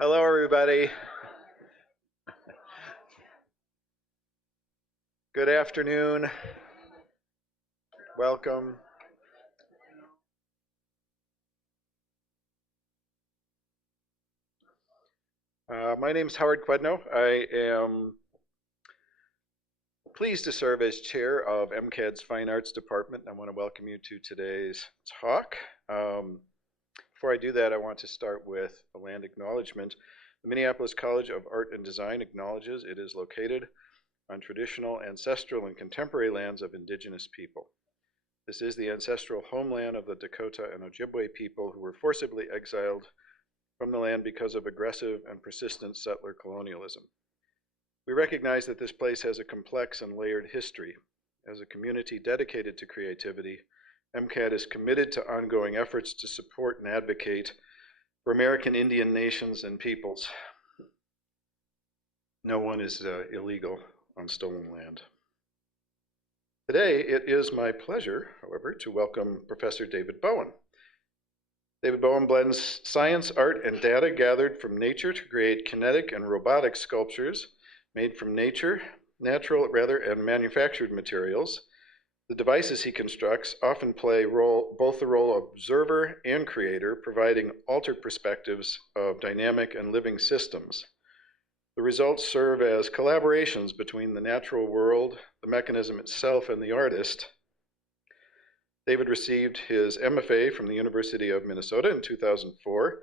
Hello, everybody. Good afternoon. Welcome. My name is Howard Quedno. I am pleased to serve as chair of MCAD's Fine Arts Department. I want to welcome you to today's talk. Before I do that, I want to start with a land acknowledgement. The Minneapolis College of Art and Design acknowledges it is located on traditional, ancestral, and contemporary lands of indigenous people. This is the ancestral homeland of the Dakota and Ojibwe people who were forcibly exiled from the land because of aggressive and persistent settler colonialism. We recognize that this place has a complex and layered history. As a community dedicated to creativity, MCAD is committed to ongoing efforts to support and advocate for American Indian nations and peoples. No one is illegal on stolen land. Today, it is my pleasure, however, to welcome Professor David Bowen. David Bowen blends science, art, and data gathered from nature to create kinetic and robotic sculptures made from natural and manufactured materials. The devices he constructs often play both the role of observer and creator, providing altered perspectives of dynamic and living systems. The results serve as collaborations between the natural world, the mechanism itself, and the artist. David received his MFA from the University of Minnesota in 2004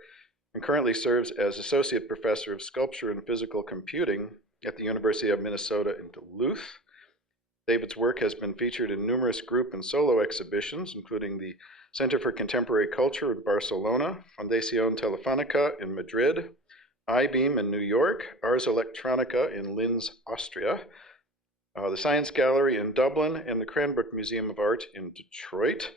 and currently serves as Associate Professor of Sculpture and Physical Computing at the University of Minnesota in Duluth. David's work has been featured in numerous group and solo exhibitions, including the Center for Contemporary Culture in Barcelona, Fundación Telefónica in Madrid, I-Beam in New York, Ars Electronica in Linz, Austria, the Science Gallery in Dublin, and the Cranbrook Museum of Art in Detroit.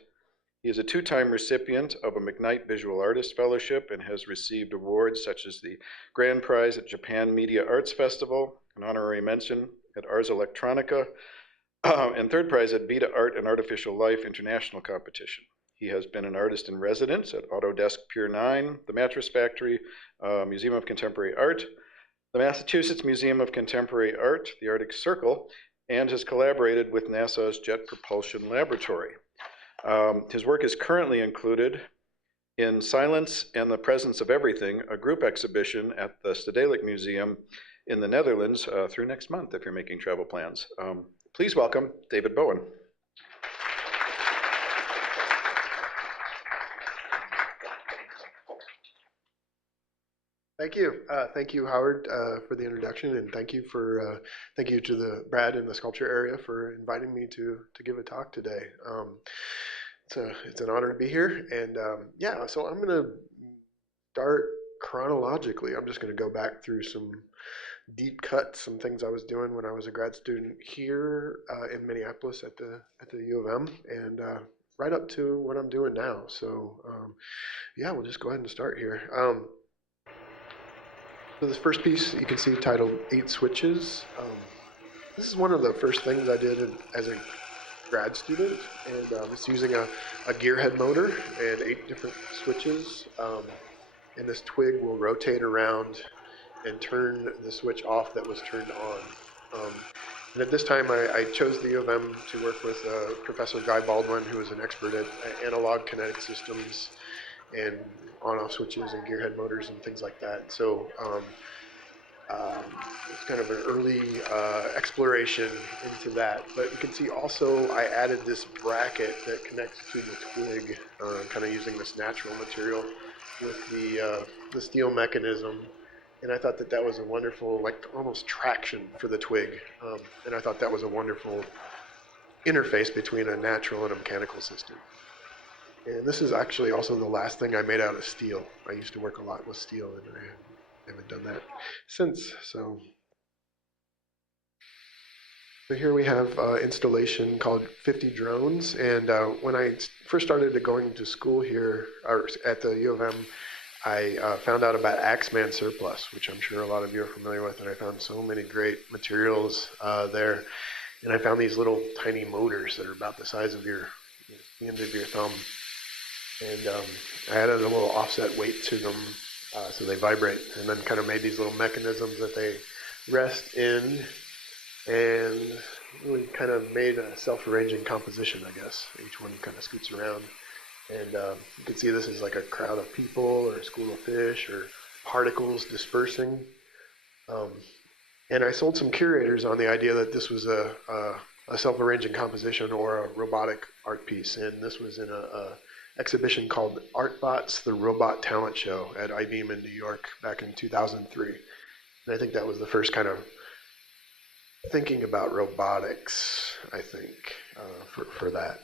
He is a two-time recipient of a McKnight Visual Artist Fellowship and has received awards such as the Grand Prize at Japan Media Arts Festival, an honorary mention at Ars Electronica, and third prize at Vita Art and Artificial Life International Competition. He has been an artist in residence at Autodesk Pier 9, the Mattress Factory, Museum of Contemporary Art, the Massachusetts Museum of Contemporary Art, the Arctic Circle, and has collaborated with NASA's Jet Propulsion Laboratory. His work is currently included in Silence and the Presence of Everything, a group exhibition at the Stedelijk Museum in the Netherlands through next month if you're making travel plans. Please welcome David Bowen. Thank you. Thank you, Howard, for the introduction, and thank you to the Brad in the sculpture area for inviting me to give a talk today. It's an honor to be here, and so I'm going to start chronologically. I'm just going to go back through some deep cuts, some things I was doing when I was a grad student here in Minneapolis at the U of M, and right up to what I'm doing now. So we'll just go ahead and start here. So this first piece you can see titled 8 Switches. This is one of the first things I did as a grad student, and it's using a gearhead motor and 8 different switches, and this twig will rotate around and turn the switch off that was turned on. And at this time I chose the U of M to work with Professor Guy Baldwin, who is an expert at analog kinetic systems and on-off switches and gearhead motors and things like that. So it's kind of an early exploration into that. But you can see also I added this bracket that connects to the twig, kind of using this natural material with the steel mechanism. And I thought that was a wonderful, like almost traction for the twig. And I thought that was a wonderful interface between a natural and a mechanical system. And this is actually also the last thing I made out of steel. I used to work a lot with steel, and I haven't done that since. So here we have an installation called 50 Drones. And when I first started going to school here, or at the U of M, I found out about Axeman Surplus, which I'm sure a lot of you are familiar with, and I found so many great materials there. And I found these little tiny motors that are about the size of the end of your thumb. And I added a little offset weight to them, So they vibrate, and then kind of made these little mechanisms that they rest in, and really kind of made a self-arranging composition, I guess. Each one kind of scoots around. And you can see this is like a crowd of people or a school of fish or particles dispersing. Um, and I sold some curators on the idea that this was a self-arranging composition or a robotic art piece. And this was in a exhibition called Artbots, the Robot Talent Show at IBM in New York back in 2003. And I think that was the first kind of thinking about robotics, I think, for that.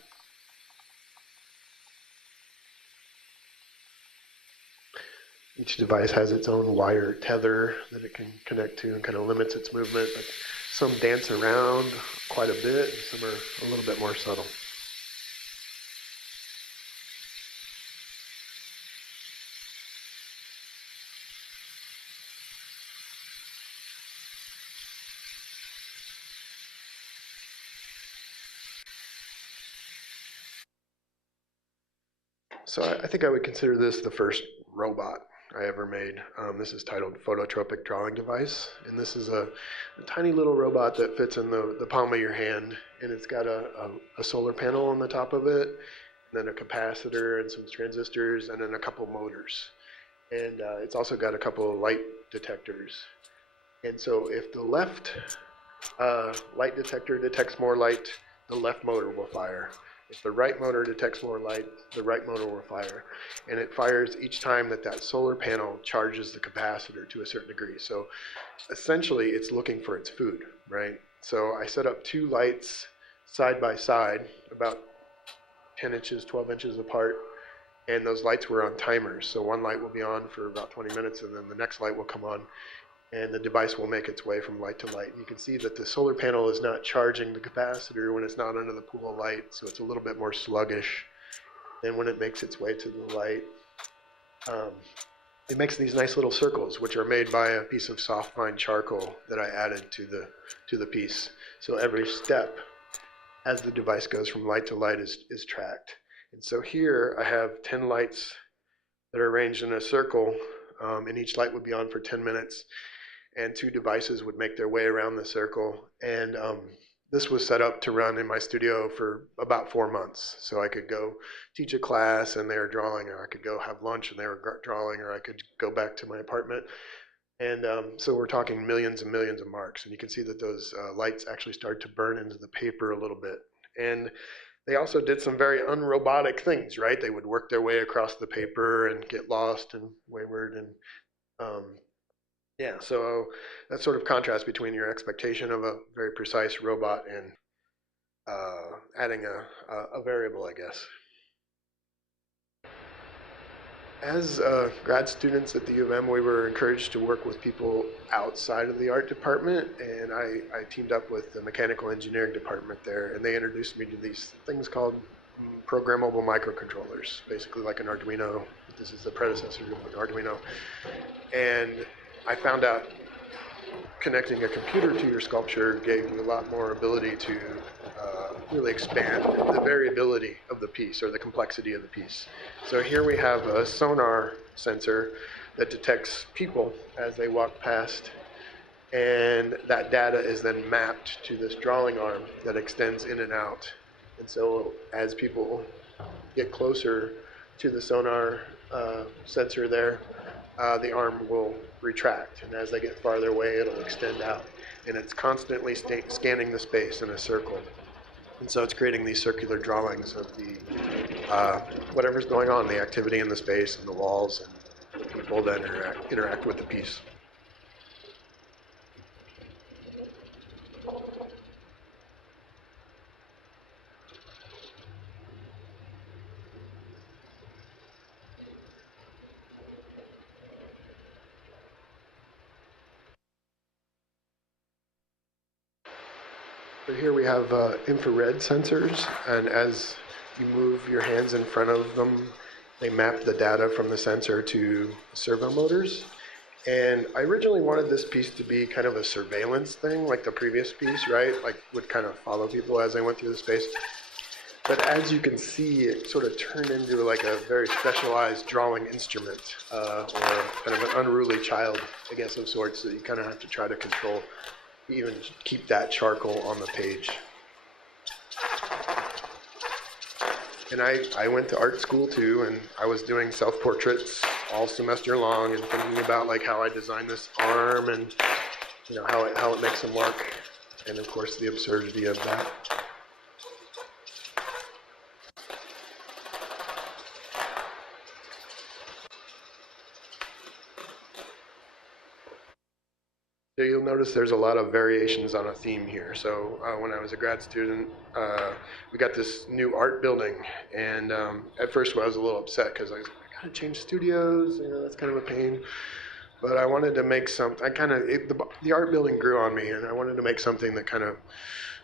Each device has its own wire tether that it can connect to and kind of limits its movement, but some dance around quite a bit, and some are a little bit more subtle. So I think I would consider this the first robot I ever made. This is titled Phototropic Drawing Device, and this is a tiny little robot that fits in the palm of your hand, and it's got a solar panel on the top of it, and then a capacitor and some transistors, and then a couple motors. And it's also got a couple of light detectors. And so if the left light detector detects more light, the left motor will fire. If the right motor detects more light, the right motor will fire. And it fires each time that solar panel charges the capacitor to a certain degree. So essentially, it's looking for its food, right? So I set up two lights side by side, about 10 inches, 12 inches apart, and those lights were on timers. So one light will be on for about 20 minutes, and then the next light will come on, and the device will make its way from light to light. And you can see that the solar panel is not charging the capacitor when it's not under the pool of light, so it's a little bit more sluggish than when it makes its way to the light. It makes these nice little circles, which are made by a piece of soft fine charcoal that I added to the piece. So every step as the device goes from light to light is tracked. And so here I have 10 lights that are arranged in a circle, and each light would be on for 10 minutes. And two devices would make their way around the circle. And this was set up to run in my studio for about 4 months. So I could go teach a class and they were drawing, or I could go have lunch and they were drawing, or I could go back to my apartment. And so we're talking millions and millions of marks. And you can see that those lights actually start to burn into the paper a little bit. And they also did some very unrobotic things, right? They would work their way across the paper and get lost and wayward. And yeah, so that sort of contrast between your expectation of a very precise robot and adding a variable, I guess. As grad students at the U of M, we were encouraged to work with people outside of the art department, and I teamed up with the mechanical engineering department there, and they introduced me to these things called programmable microcontrollers, basically like an Arduino. This is the predecessor to an Arduino. And I found out connecting a computer to your sculpture gave you a lot more ability to really expand the variability of the piece or the complexity of the piece. So here we have a sonar sensor that detects people as they walk past, and that data is then mapped to this drawing arm that extends in and out. And so as people get closer to the sonar sensor there, the arm will retract, and as they get farther away, it'll extend out. And it's constantly scanning the space in a circle. And so it's creating these circular drawings of the whatever's going on, the activity in the space and the walls and the people that interact with the piece. So here we have infrared sensors, and as you move your hands in front of them, they map the data from the sensor to servo motors. And I originally wanted this piece to be kind of a surveillance thing, like the previous piece, right? Like would kind of follow people as they went through the space. But as you can see, it sort of turned into like a very specialized drawing instrument, or kind of an unruly child, I guess, of sorts that you kind of have to try to control, even keep that charcoal on the page. And I went to art school too, and I was doing self-portraits all semester long and thinking about like how I designed this arm and how it makes them work, and of course the absurdity of that. So you'll notice there's a lot of variations on a theme here. So when I was a grad student, we got this new art building, and at first I was a little upset because I was like, I gotta change studios, that's kind of a pain. But I wanted to make something. The art building grew on me, and I wanted to make something that kind of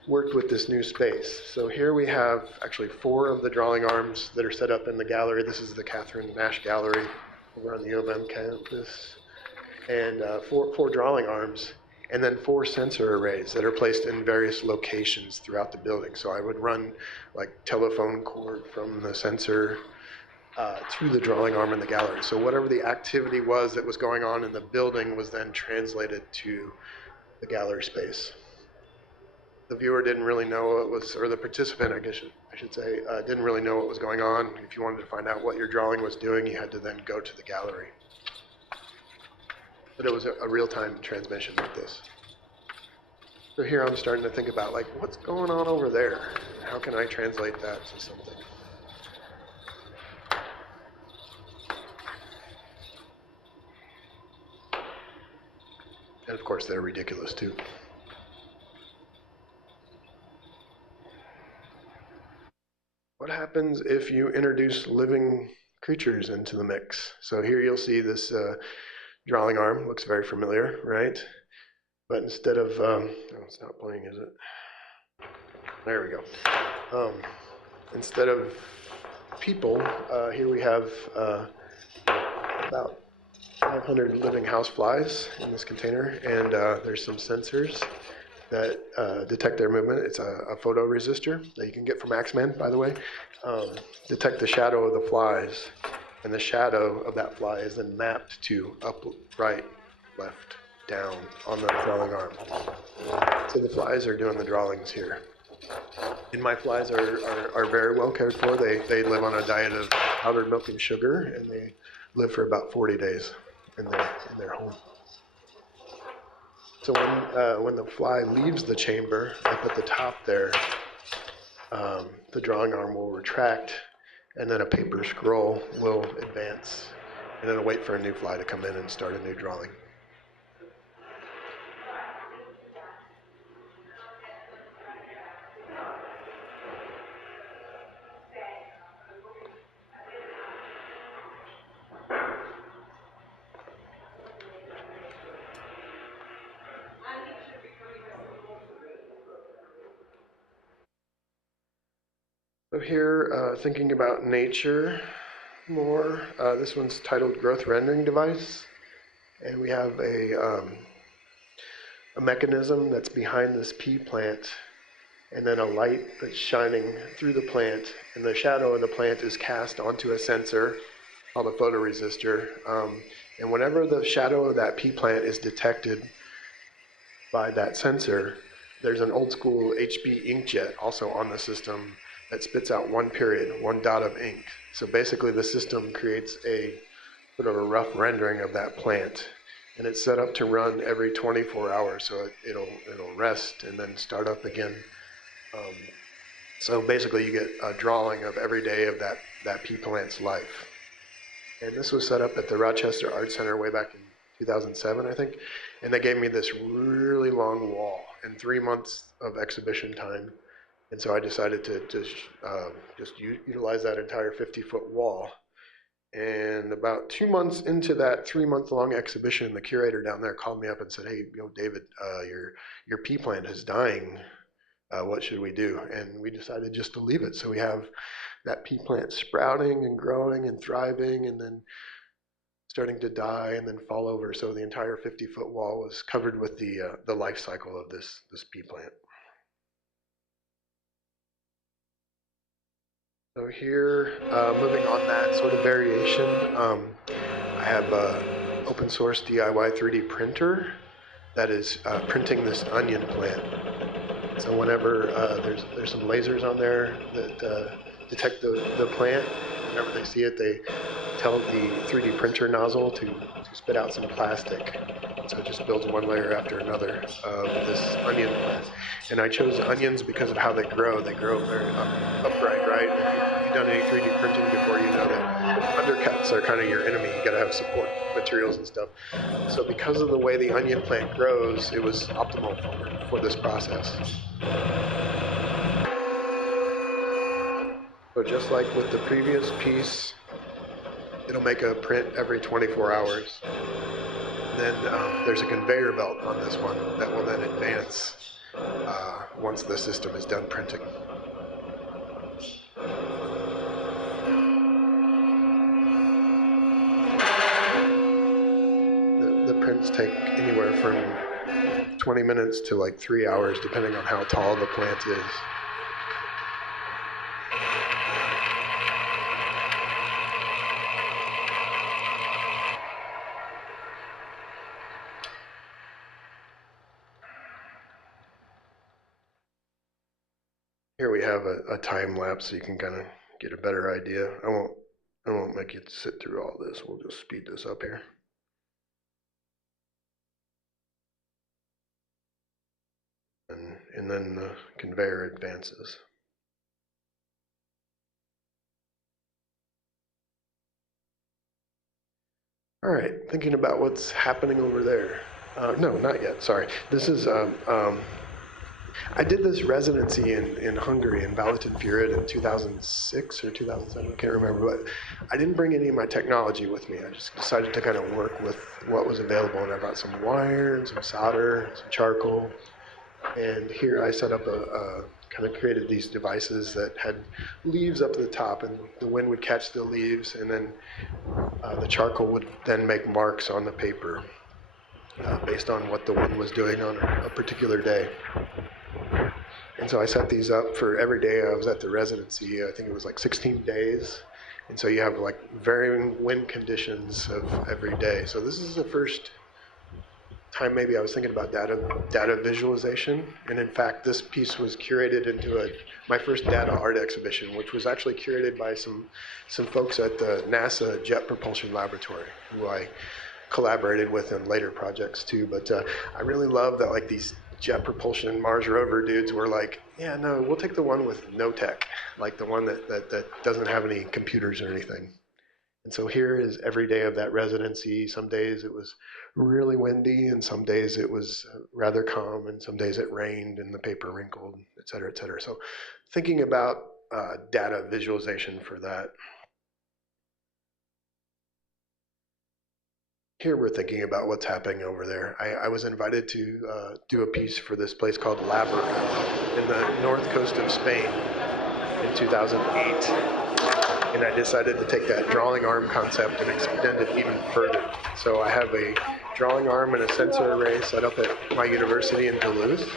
worked with this new space. So here we have actually 4 of the drawing arms that are set up in the gallery. This is the Catherine Nash Gallery over on the U of M campus. And four drawing arms, and then 4 sensor arrays that are placed in various locations throughout the building. So I would run like telephone cord from the sensor to the drawing arm in the gallery. So whatever the activity was that was going on in the building was then translated to the gallery space. The viewer didn't really know what was, or the participant, I should say, didn't really know what was going on. If you wanted to find out what your drawing was doing, you had to then go to the gallery. But it was a real-time transmission like this. So here I'm starting to think about, like, what's going on over there? How can I translate that to something? And of course, they're ridiculous too. What happens if you introduce living creatures into the mix? So here you'll see this drawing arm. Looks very familiar, right? But instead of, oh, it's not playing, is it? There we go. Instead of people, here we have about 500 living houseflies in this container, and there's some sensors that detect their movement. It's a photo resistor that you can get from Axeman, by the way. Detect the shadow of the flies, and the shadow of that fly is then mapped to up, right, left, down on the drawing arm. So the flies are doing the drawings here. And my flies are very well cared for. They live on a diet of powdered milk and sugar, and they live for about 40 days in their home. So when the fly leaves the chamber, up at the top there, the drawing arm will retract, and then a paper scroll will advance, and it'll wait for a new fly to come in and start a new drawing. So here, thinking about nature more, this one's titled Growth Rendering Device, and we have a mechanism that's behind this pea plant, and then a light that's shining through the plant, and the shadow of the plant is cast onto a sensor called a photoresistor, and whenever the shadow of that pea plant is detected by that sensor, there's an old school HB inkjet also on the system that spits out one period, one dot of ink. So basically the system creates a sort of a rough rendering of that plant, and it's set up to run every 24 hours, so it'll rest and then start up again. So basically you get a drawing of every day of that pea plant's life. And this was set up at the Rochester Art Center way back in 2007, I think, and they gave me this really long wall and 3 months of exhibition time. And so I decided to just utilize that entire 50-foot wall. And about 2 months into that 3-month-long exhibition, the curator down there called me up and said, "Hey, David, your pea plant is dying. What should we do?" And we decided just to leave it. So we have that pea plant sprouting and growing and thriving, and then starting to die and then fall over. So the entire 50-foot wall was covered with the life cycle of this pea plant. So here, moving on that sort of variation, I have a open source DIY 3D printer that is printing this onion plant. So whenever there's some lasers on there that detect the plant, whenever they see it, they tell the 3D printer nozzle to spit out some plastic. So it just builds one layer after another of this onion plant. And I chose onions because of how they grow. They grow very upright, right? And if you've done any 3D printing before, you know that undercuts are kind of your enemy. You got to have support materials and stuff. So because of the way the onion plant grows, it was optimal for this process. So just like with the previous piece, it'll make a print every 24 hours. And then there's a conveyor belt on this one that will then advance once the system is done printing. The prints take anywhere from 20 minutes to like 3 hours, depending on how tall the plant is. Here we have a time lapse so you can kind of get a better idea. I won't make you sit through all this. We'll just speed this up here. And then the conveyor advances. All right, thinking about what's happening over there. No, not yet, sorry. This is, I did this residency in Hungary, in Balatonfüred in 2006 or 2007, I can't remember, but I didn't bring any of my technology with me. I just decided to kind of work with what was available, and I brought some wire and some solder, some charcoal, and here I set up kind of created these devices that had leaves up at the top, and the wind would catch the leaves, and then the charcoal would then make marks on the paper based on what the wind was doing on a particular day. And so I set these up for every day I was at the residency. I think it was like 16 days. And so you have like varying wind conditions of every day. So this is the first time maybe I was thinking about data visualization. And in fact, this piece was curated into my first data art exhibition, which was actually curated by some folks at the NASA Jet Propulsion Laboratory, who I collaborated with in later projects too. But I really love that like these jet propulsion Mars rover dudes were like, yeah, no, we'll take the one with no tech, like the one that doesn't have any computers or anything. And so here is every day of that residency. Some days it was really windy, and some days it was rather calm, and some days it rained and the paper wrinkled, et cetera, et cetera. So thinking about data visualization for that. Here we're thinking about what's happening over there. I was invited to do a piece for this place called Labor in the north coast of Spain in 2008. And I decided to take that drawing arm concept and extend it even further. So I have a drawing arm and a sensor array set up at my university in Duluth.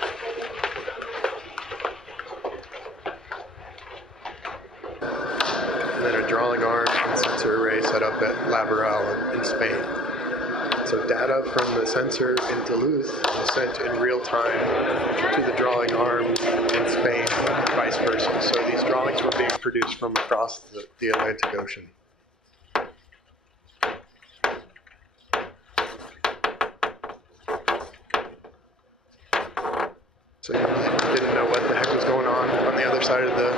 And then a drawing arm and sensor array set up at Laboral in Spain. So data from the sensor in Duluth is sent in real time to the drawing arm in Spain, and vice versa. So these drawings were being produced from across the Atlantic Ocean. So you didn't know what the heck was going on the other side of the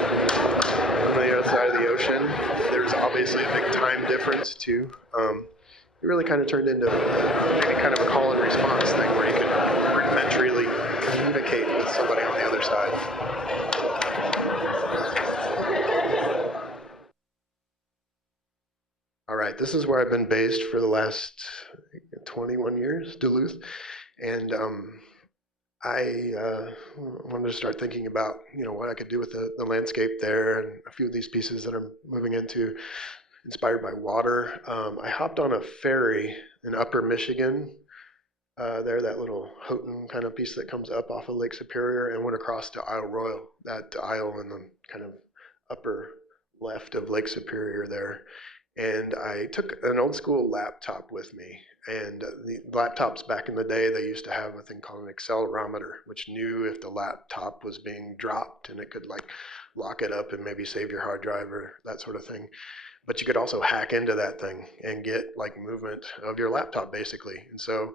ocean. There's obviously a big time difference too. It really kind of turned into maybe kind of a call and response thing where you can rudimentarily communicate with somebody on the other side. All right, this is where I've been based for the last 21 years, Duluth, and I wanted to start thinking about what I could do with the landscape there, and a few of these pieces that I'm moving into inspired by water. I hopped on a ferry in Upper Michigan, that little Houghton kind of piece that comes up off of Lake Superior, and went across to Isle Royal, that isle in the kind of upper left of Lake Superior there. And I took an old school laptop with me. And the laptops back in the day, they used to have a thing called an accelerometer, which knew if the laptop was being dropped, and it could like lock it up and maybe save your hard drive or that sort of thing. But you could also hack into that thing and get like movement of your laptop basically. And so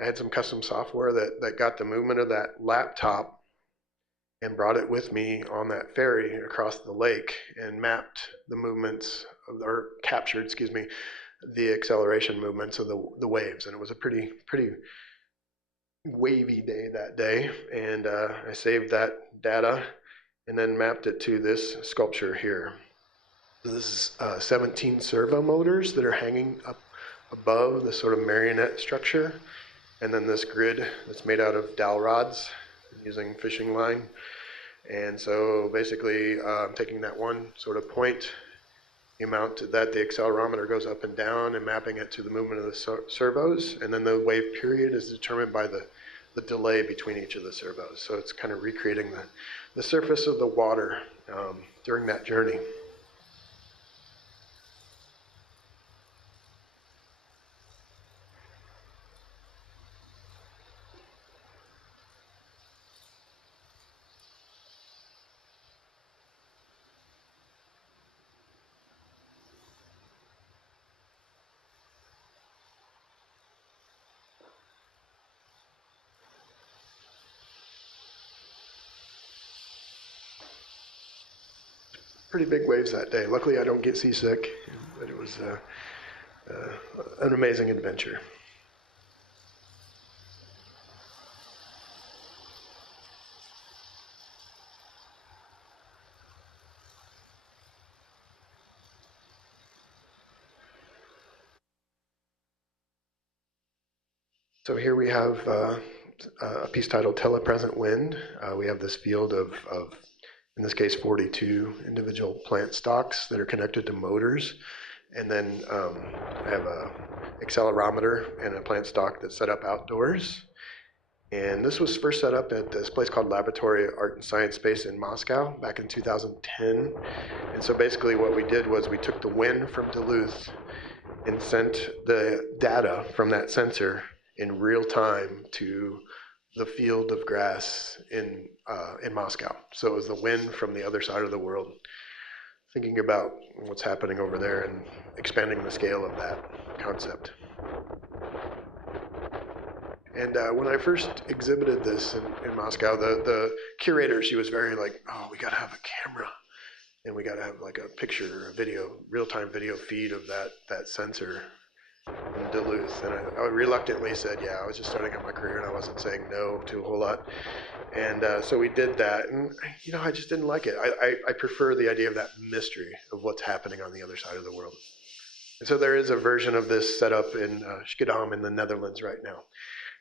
I had some custom software that got the movement of that laptop and brought it with me on that ferry across the lake and mapped the movements or captured, the acceleration movements of the waves. And it was a pretty wavy day that day. And I saved that data and then mapped it to this sculpture here. So this is 17 servo motors that are hanging up above the sort of marionette structure. And then this grid that's made out of dowel rods using fishing line. And so basically I'm taking that one sort of point, the amount that the accelerometer goes up and down, and mapping it to the movement of the servos. And then the wave period is determined by the delay between each of the servos. So it's kind of recreating the surface of the water during that journey. Pretty big waves that day. Luckily, I don't get seasick, but it was an amazing adventure. So here we have a piece titled Telepresent Wind. We have this field of, in this case, 42 individual plant stalks that are connected to motors. And then I have a accelerometer and a plant stalk that's set up outdoors. And this was first set up at this place called Laboratory Art and Science Space in Moscow back in 2010. And so basically what we did was we took the wind from Duluth and sent the data from that sensor in real time to the field of grass in Moscow. So it was the wind from the other side of the world, thinking about what's happening over there and expanding the scale of that concept. And when I first exhibited this in Moscow, the curator, she was very like, oh, we gotta have a camera. And we gotta have like a picture, a video, real-time video feed of that sensor in Duluth. And I reluctantly said, yeah, I was just starting out my career and I wasn't saying no to a whole lot. And so we did that. And, you know, I just didn't like it. I prefer the idea of that mystery of what's happening on the other side of the world. And so there is a version of this set up in Schiedam in the Netherlands right now.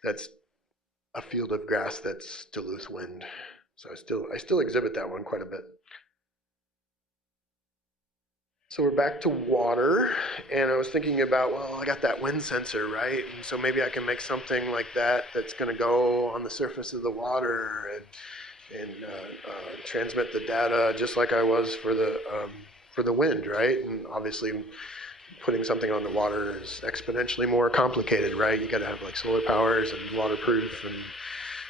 That's a field of grass that's Duluth wind. So I still exhibit that one quite a bit. So we're back to water, and I was thinking about, well, I got that wind sensor, right? And so maybe I can make something like that that's going to go on the surface of the water and transmit the data just like I was for the wind, right? And obviously, putting something on the water is exponentially more complicated, right? You got to have like solar powers and waterproof and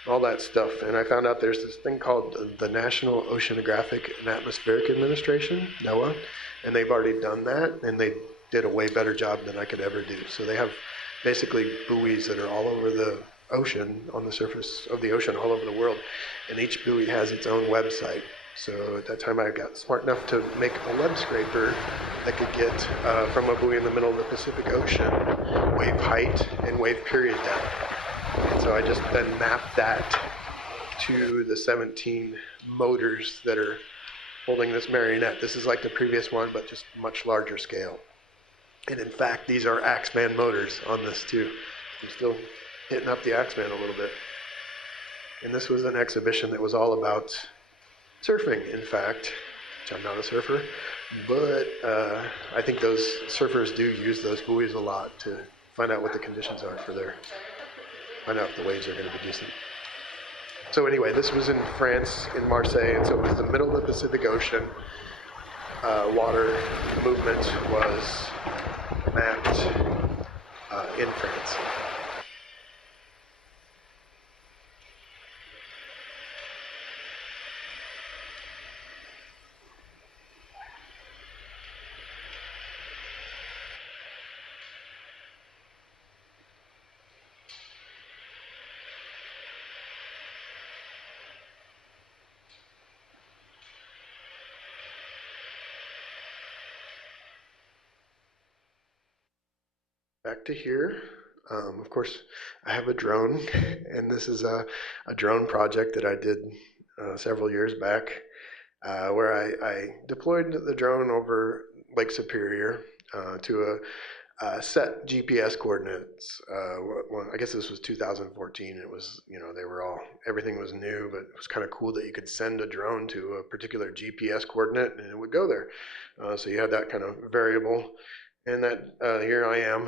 all that stuff. And I found out there's this thing called the National Oceanographic and Atmospheric Administration, NOAA, and they've already done that, and they did a way better job than I could ever do. So they have basically buoys that are all over the ocean, on the surface of the ocean all over the world, and each buoy has its own website. So at that time I got smart enough to make a web scraper that could get from a buoy in the middle of the Pacific Ocean wave height and wave period data. And so I just then mapped that to the 17 motors that are holding this marionette. This is like the previous one, but just much larger scale. And in fact, these are Axeman motors on this too. I'm still hitting up the Axeman a little bit. And this was an exhibition that was all about surfing, in fact, which I'm not a surfer, but I think those surfers do use those buoys a lot to find out what the conditions are for find out if the waves are going to be decent. So anyway, this was in France, in Marseille, and so it was the middle of the Pacific Ocean. water movement was mapped in France. Back to here. Of course, I have a drone, and this is a drone project that I did several years back, where I deployed the drone over Lake Superior to a set GPS coordinates. Well, I guess this was 2014. It was, they were all, everything was new, but it was kind of cool that you could send a drone to a particular GPS coordinate and it would go there. So you had that kind of variable. And that here I am.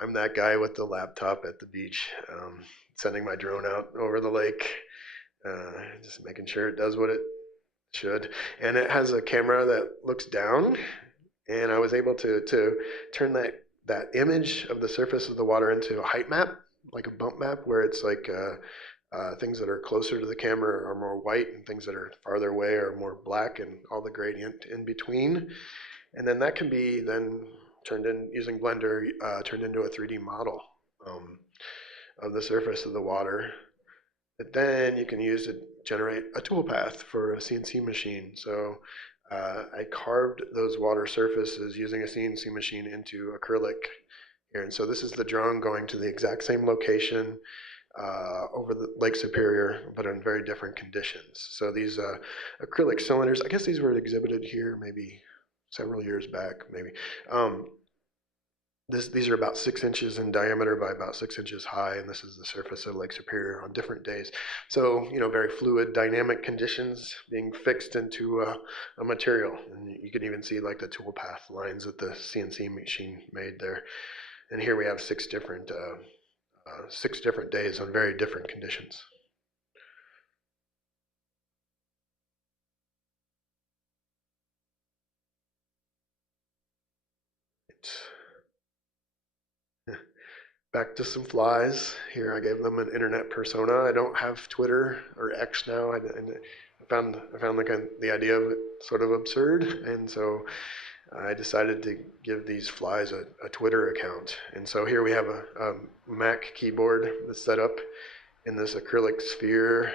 I'm that guy with the laptop at the beach, sending my drone out over the lake, just making sure it does what it should. And it has a camera that looks down, and I was able to turn that image of the surface of the water into a height map, like a bump map, where it's like things that are closer to the camera are more white, and things that are farther away are more black, and all the gradient in between. And then that can be then turned in using Blender, turned into a 3D model of the surface of the water that then you can use to generate a toolpath for a CNC machine. So I carved those water surfaces using a CNC machine into acrylic here. And so this is the drone going to the exact same location over the Lake Superior, but in very different conditions. So these acrylic cylinders, I guess these were exhibited here maybe several years back, maybe. These are about 6 inches in diameter by about 6 inches high, and this is the surface of Lake Superior on different days. So, very fluid, dynamic conditions being fixed into a material. And you can even see like the toolpath lines that the CNC machine made there. And here we have 6 different days on very different conditions. Back to some flies. Here I gave them an internet persona. I don't have Twitter or X now. I found the idea of it sort of absurd, and so I decided to give these flies a Twitter account. And so here we have a Mac keyboard that's set up in this acrylic sphere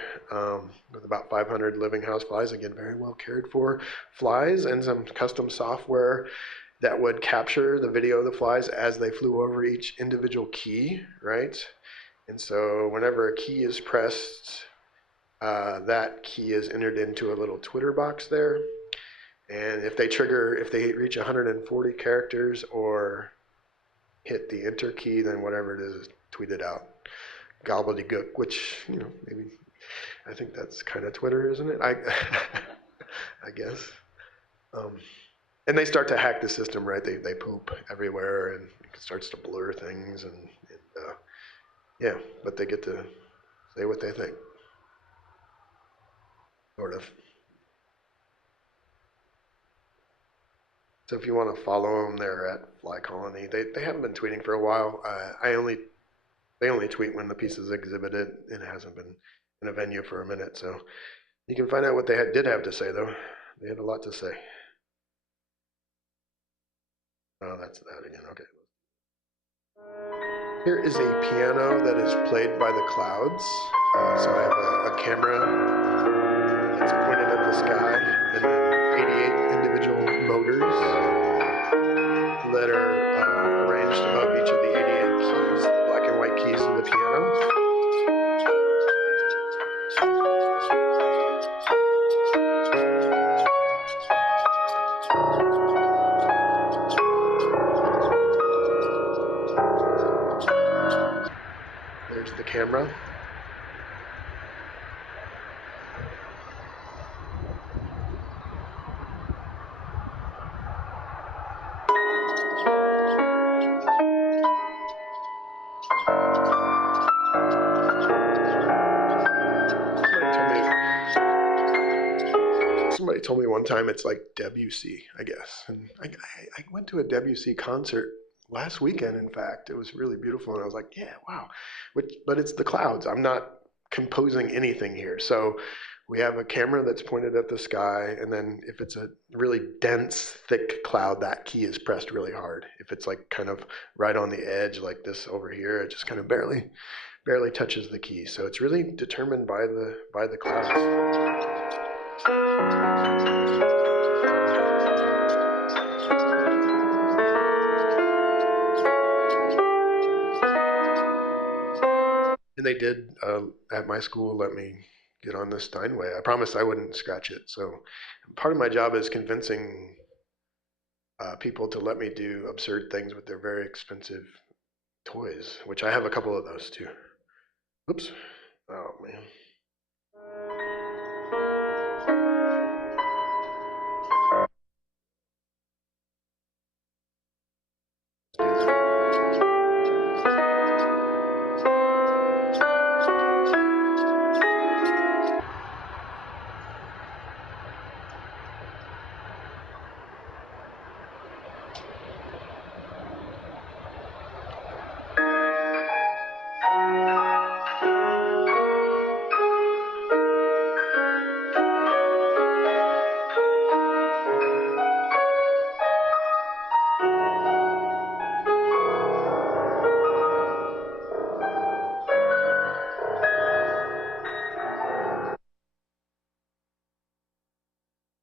with about 500 living house flies, again, very well cared for flies, and some custom software that would capture the video of the flies as they flew over each individual key, right? And so whenever a key is pressed, that key is entered into a little Twitter box there. And if they reach 140 characters or hit the enter key, then whatever it is tweeted out. Gobbledygook, which, maybe, I think that's kind of Twitter, isn't it? I guess. And they start to hack the system, right? They poop everywhere, and it starts to blur things, and yeah, but they get to say what they think, sort of. So if you want to follow them, they're at Fly Colony. They haven't been tweeting for a while. They only tweet when the piece is exhibited, and it hasn't been in a venue for a minute. So you can find out what they did have to say, though. They had a lot to say. Oh, that's that again. Okay. Here is a piano that is played by the clouds. So I have a camera that's pointed at the sky, and then 88 individual motors that are arranged above each of the 88 keys, the black and white keys of the piano. There's the camera. Somebody told me one time it's like Debussy, I guess. And I went to a Debussy concert last weekend, in fact. It was really beautiful. And I was like, yeah, wow. But it's the clouds. I'm not composing anything here. So we have a camera that's pointed at the sky. And then if it's a really dense, thick cloud, that key is pressed really hard. If it's like kind of right on the edge, like this over here, it just kind of barely touches the key. So it's really determined by the clouds. And they did at my school let me get on the Steinway. I promised I wouldn't scratch it. So part of my job is convincing people to let me do absurd things with their very expensive toys, which I have a couple of those too. Oops. Oh man.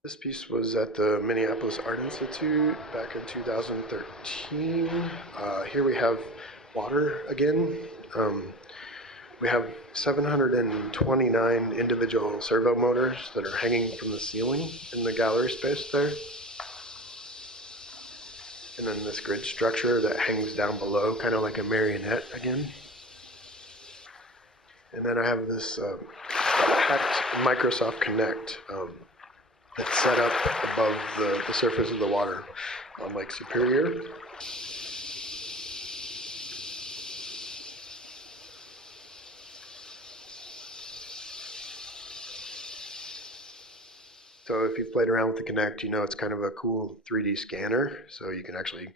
This piece was at the Minneapolis Art Institute back in 2013. Here we have water again. We have 729 individual servo motors that are hanging from the ceiling in the gallery space there. And then this grid structure that hangs down below, kind of like a marionette again. And then I have this hacked Microsoft Connect that's set up above the surface of the water on Lake Superior. So if you've played around with the Connect, you know it's kind of a cool 3D scanner. So you can actually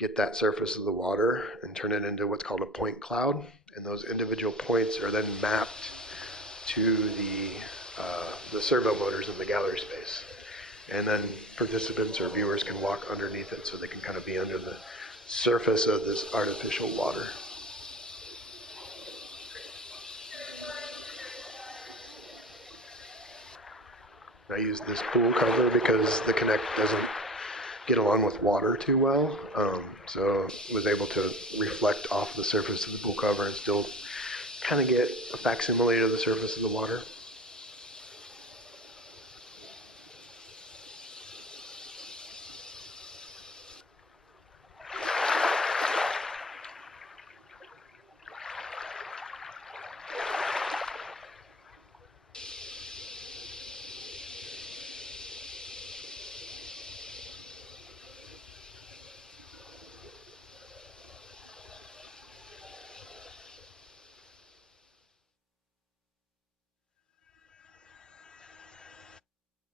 get that surface of the water and turn it into what's called a point cloud. And those individual points are then mapped to the servo motors in the gallery space. And then participants or viewers can walk underneath it so they can kind of be under the surface of this artificial water. I use this pool cover because the Connect doesn't get along with water too well. So was able to reflect off the surface of the pool cover and still kind of get a facsimile of the surface of the water.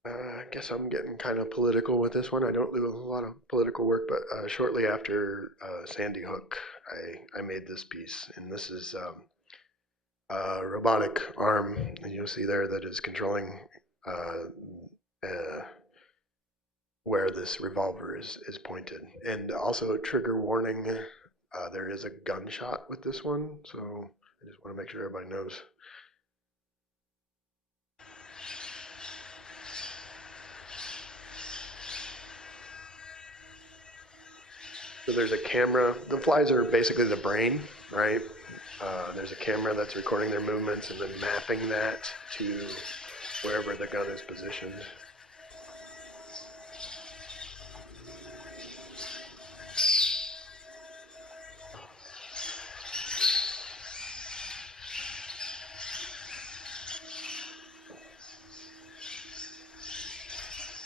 I guess I'm getting kind of political with this one. I don't do a lot of political work, but shortly after Sandy Hook, I made this piece, and this is a robotic arm, and you'll see there that is controlling where this revolver is pointed. And also, trigger warning, there is a gunshot with this one, so I just want to make sure everybody knows. So there's a camera. The flies are basically the brain, right? There's a camera that's recording their movements and then mapping that to wherever the gun is positioned.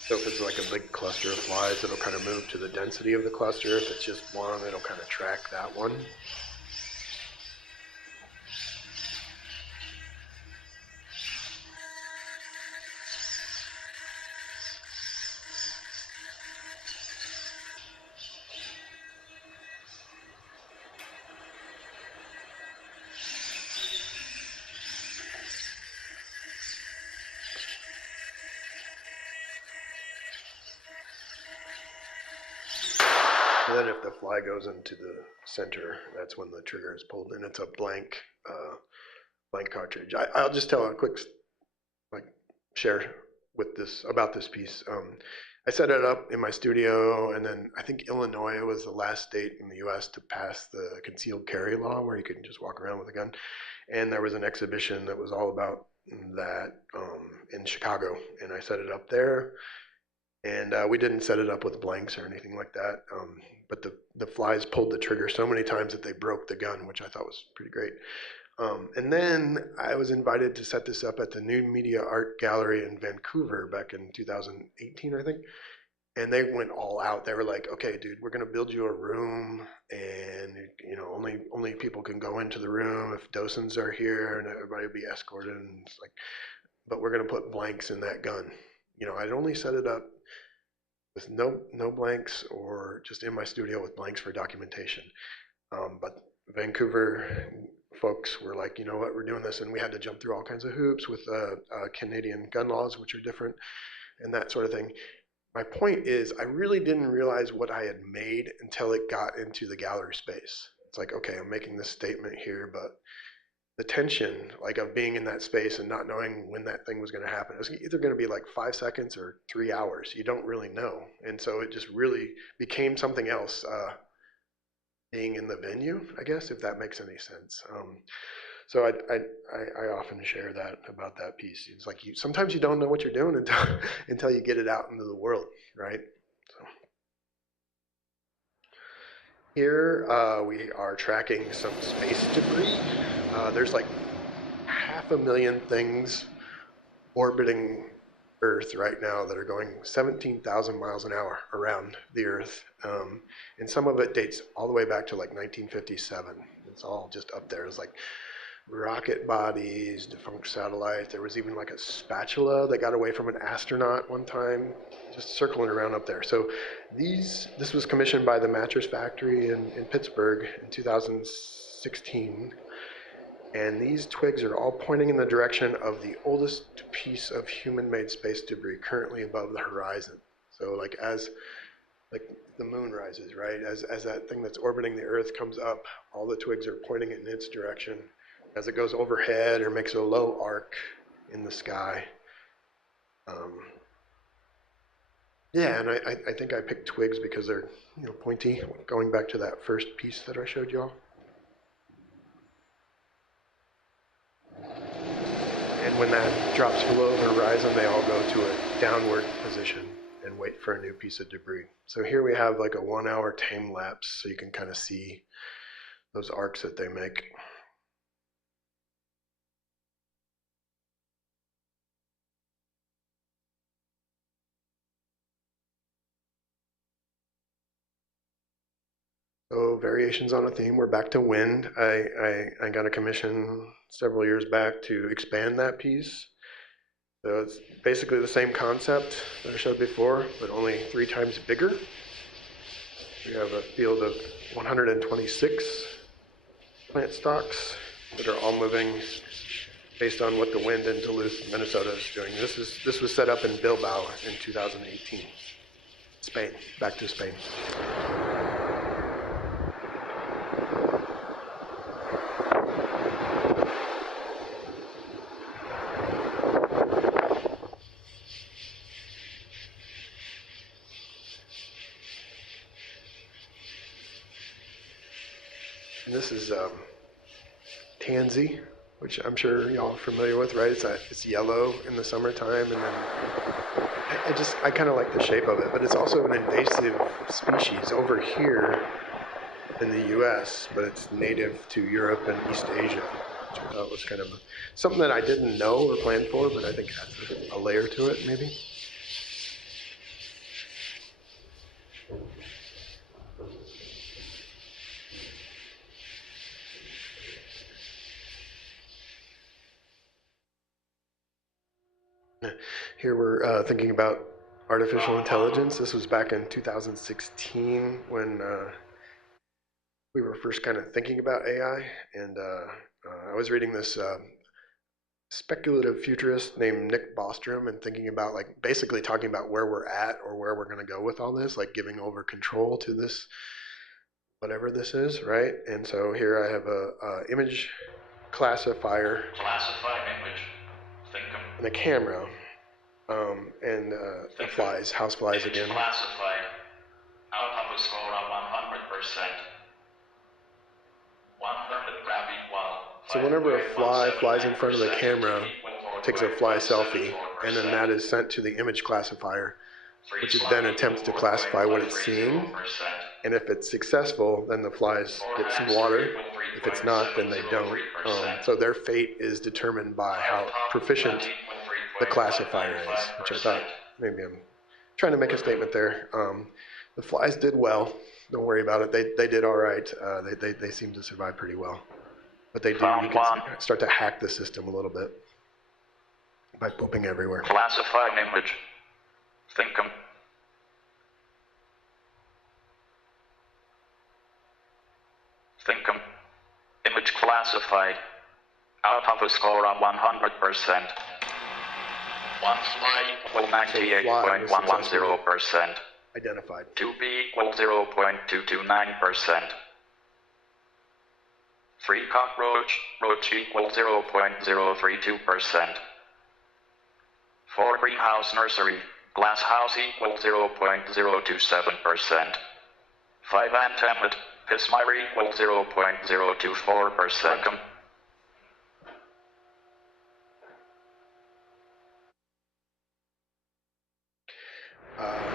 So if it's like a big cluster of flies, it'll kind of move to the density of the cluster. If it's just one, it'll kind of track that one. And then if the fly goes into the center, that's when the trigger is pulled, and it's a blank cartridge. I'll just tell a quick like share with this about this piece. I set it up in my studio, and then I think Illinois was the last state in the U.S. to pass the concealed carry law, where you could just walk around with a gun. And there was an exhibition that was all about that in Chicago, and I set it up there. And we didn't set it up with blanks or anything like that. But the flies pulled the trigger so many times that they broke the gun, which I thought was pretty great. And then I was invited to set this up at the New Media Art Gallery in Vancouver back in 2018, I think. And they went all out. They were like, "Okay, dude, we're gonna build you a room, and only people can go into the room if docents are here, and everybody will be escorted." And it's like, but we're gonna put blanks in that gun. I'd only set it up with no blanks, or just in my studio with blanks for documentation. But Vancouver folks were like, you know what, we're doing this, and we had to jump through all kinds of hoops with Canadian gun laws, which are different, and that sort of thing. My point is, I really didn't realize what I had made until it got into the gallery space. It's like, okay, I'm making this statement here, but the tension, like, of being in that space and not knowing when that thing was going to happen. It was either going to be like 5 seconds or 3 hours. You don't really know. And so it just really became something else, being in the venue, I guess, if that makes any sense. So I often share that about that piece. It's like sometimes you don't know what you're doing until you get it out into the world, right? So here we are tracking some space debris. There's like 500,000 things orbiting Earth right now that are going 17,000 miles an hour around the Earth. And some of it dates all the way back to like 1957. It's all just up there. It's like rocket bodies, defunct satellites. There was even like a spatula that got away from an astronaut one time, just circling around up there. So this was commissioned by the Mattress Factory in Pittsburgh in 2016. And these twigs are all pointing in the direction of the oldest piece of human-made space debris currently above the horizon. So like the moon rises, right? As that thing that's orbiting the Earth comes up, all the twigs are pointing in its direction. As it goes overhead or makes a low arc in the sky. Yeah, and I think I picked twigs because they're pointy, going back to that first piece that I showed y'all. And when that drops below the horizon, they all go to a downward position and wait for a new piece of debris. So here we have like a 1 hour time lapse, so you can kind of see those arcs that they make. So variations on a theme. We're back to wind. I got a commission several years back to expand that piece. So it's basically the same concept that I showed before, but only 3 times bigger. We have a field of 126 plant stocks that are all moving based on what the wind in Duluth, Minnesota is doing. This was set up in Bilbao in 2018. Spain, back to Spain. And this is tansy, which I'm sure y'all are familiar with, right? It's yellow in the summertime, and then I kind of like the shape of it, but it's also an invasive species over here in the U.S., but it's native to Europe and East Asia, which I thought was kind of something that I didn't know or plan for, but I think adds a layer to it, maybe. Here we're thinking about artificial intelligence. This was back in 2016 when we were first kind of thinking about AI, and I was reading this speculative futurist named Nick Bostrom and thinking about like basically talking about where we're at or where we're going to go with all this, like giving over control to this, whatever this is, right? And so here I have a image classifier, and a camera, and flies, house flies again. Classified. Outcome is score on 100%. 100 gravity while. So whenever a fly flies in front of the camera, it takes a fly selfie, and then that is sent to the image classifier, which then attempts to classify what it's seeing. And if it's successful, then the flies get some water. If it's not, then they don't. So their fate is determined by how proficient the classifier is, which I thought maybe I'm trying to make a statement there. The flies did well. Don't worry about it. They did all right. They seem to survive pretty well. But they do, you can start to hack the system a little bit by pooping everywhere. Classified image. Thinkum. Thinkum. Image classified. Outcome score on 100%. One fly equal 98.110%. Identified. 2B equal 0.229%. 3 cockroach, roach equal 0.032%. 4 greenhouse nursery, glass house equal 0.027%. 5 ant emmet, pismire equal 0.024%.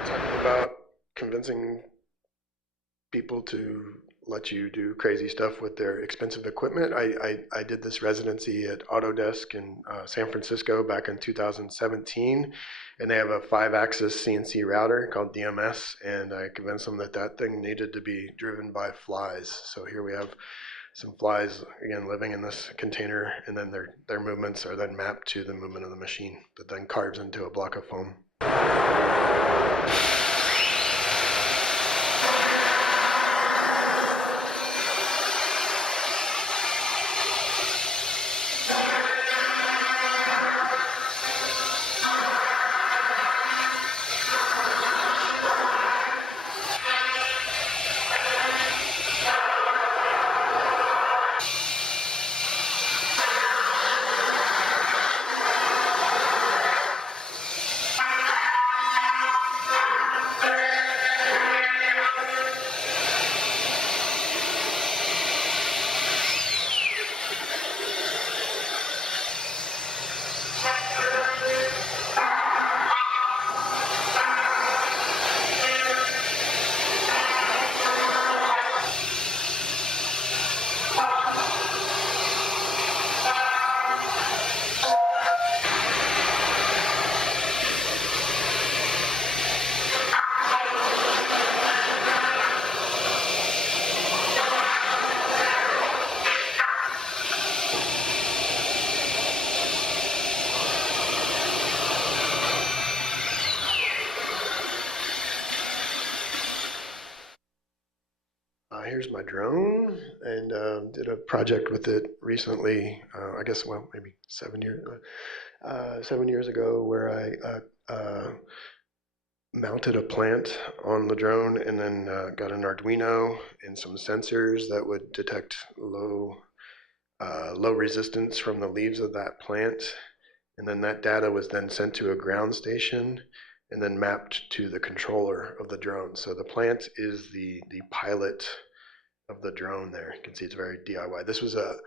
Talking about convincing people to let you do crazy stuff with their expensive equipment. I did this residency at Autodesk in San Francisco back in 2017, and they have a 5-axis CNC router called DMS, and I convinced them that that thing needed to be driven by flies. So here we have some flies, again, living in this container, and then their movements are then mapped to the movement of the machine that then carves into a block of foam. Here's my drone, and did a project with it recently. I guess, well, maybe 7 years ago, where I mounted a plant on the drone, and then got an Arduino and some sensors that would detect low resistance from the leaves of that plant, and then that data was then sent to a ground station and then mapped to the controller of the drone. So the plant is the pilot of the drone there. You can see it's very DIY. This was a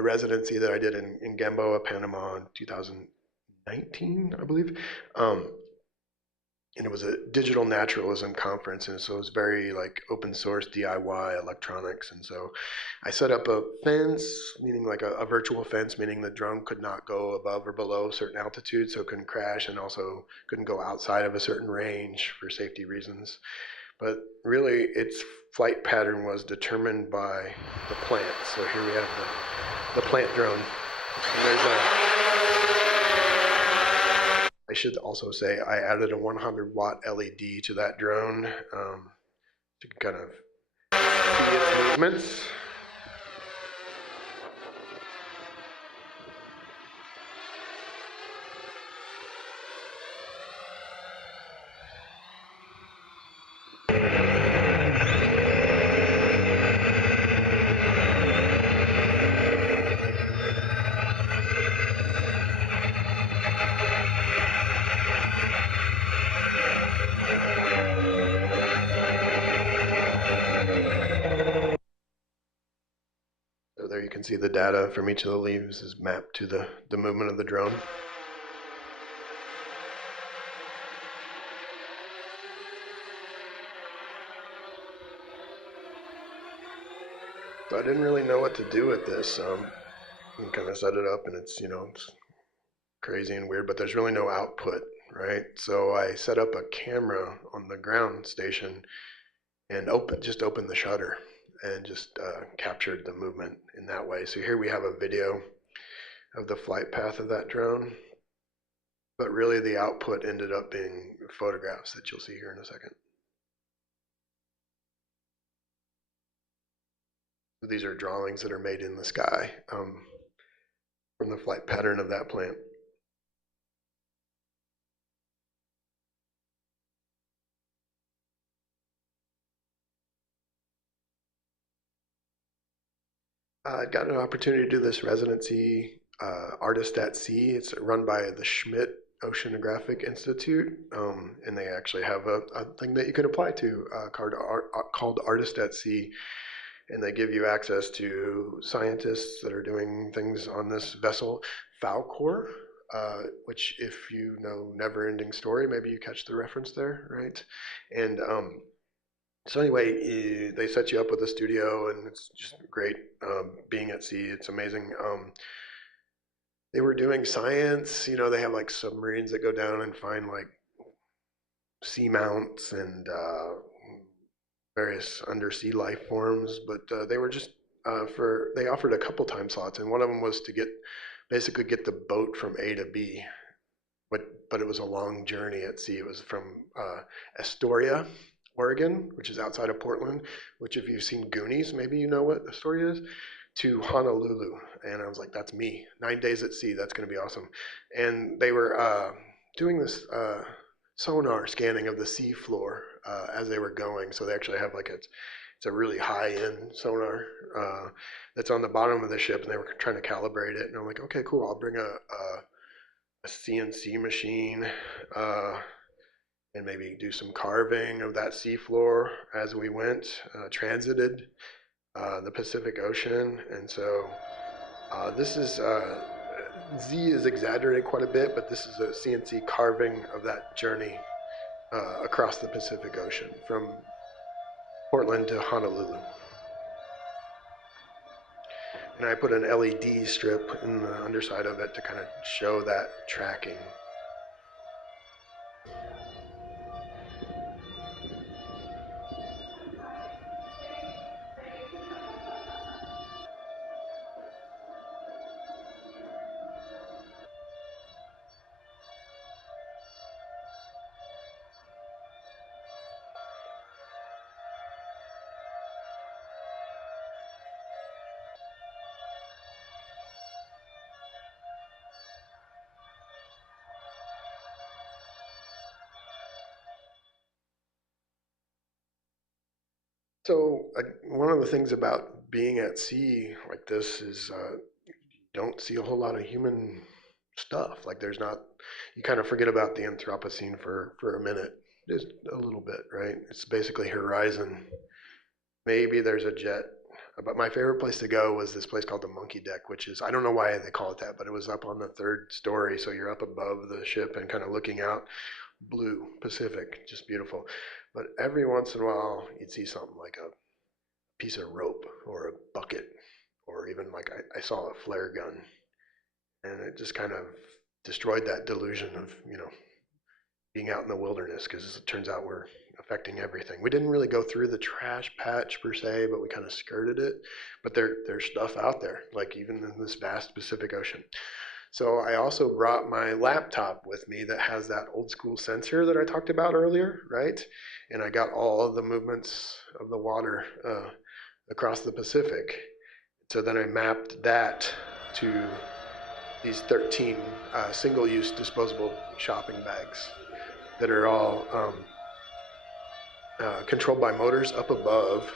residency that I did in Gamboa, Panama in 2019, I believe. And it was a digital naturalism conference, and so it was very like open source DIY electronics. And so I set up a fence, meaning like a virtual fence, meaning the drone could not go above or below a certain altitude, so it couldn't crash, and also couldn't go outside of a certain range for safety reasons. But really, its flight pattern was determined by the plant. So here we have the plant drone. And there's I should also say I added a 100-watt LED to that drone to kind of see its movements. can see the data from each of the leaves is mapped to the movement of the drone. So I didn't really know what to do with this. I kind of set it up, and it's crazy and weird, but there's really no output, right? So I set up a camera on the ground station and just opened the shutter and just captured the movement in that way. So here we have a video of the flight path of that drone, but really the output ended up being photographs that you'll see here in a second. These are drawings that are made in the sky from the flight pattern of that plant. I got an opportunity to do this residency, Artist at Sea. It's run by the Schmidt Oceanographic Institute, and they actually have a thing that you can apply to called Artist at Sea, and they give you access to scientists that are doing things on this vessel, Falcor, which if you know Never Ending Story, maybe you catch the reference there, right? And so anyway, they set you up with a studio, and it's just great being at sea. It's amazing. They were doing science. They have like submarines that go down and find like seamounts and various undersea life forms. But they were just they offered a couple time slots, and one of them was to basically get the boat from A to B. But it was a long journey at sea. It was from Astoria, Oregon, which is outside of Portland, which if you've seen Goonies, maybe you know what Astoria is, to Honolulu. And I was like, that's me. 9 days at sea, that's going to be awesome. And they were doing this sonar scanning of the sea floor as they were going. So they actually have it's a really high-end sonar that's on the bottom of the ship, and they were trying to calibrate it. And I'm like, okay, cool, I'll bring a CNC machine and maybe do some carving of that seafloor as we transited the Pacific Ocean. And so this is, Z is exaggerated quite a bit, but this is a CNC carving of that journey across the Pacific Ocean from Portland to Honolulu. And I put an LED strip in the underside of it to kind of show that tracking. So one of the things about being at sea like this is you don't see a whole lot of human stuff. Like you kind of forget about the Anthropocene for a minute, just a little bit, right? It's basically horizon. Maybe there's a jet. But my favorite place to go was this place called the Monkey Deck, which is, I don't know why they call it that, but it was up on the third story. So you're up above the ship and kind of looking out, blue, Pacific, just beautiful. But every once in a while, you'd see something like a piece of rope or a bucket, or even like I saw a flare gun, and it just kind of destroyed that delusion of being out in the wilderness, because it turns out we're affecting everything. We didn't really go through the trash patch per se, but we kind of skirted it. But there's stuff out there, like even in this vast Pacific Ocean. So I also brought my laptop with me that has that old school sensor that I talked about earlier, right? And I got all of the movements of the water across the Pacific. So then I mapped that to these 13 single-use disposable shopping bags that are all controlled by motors up above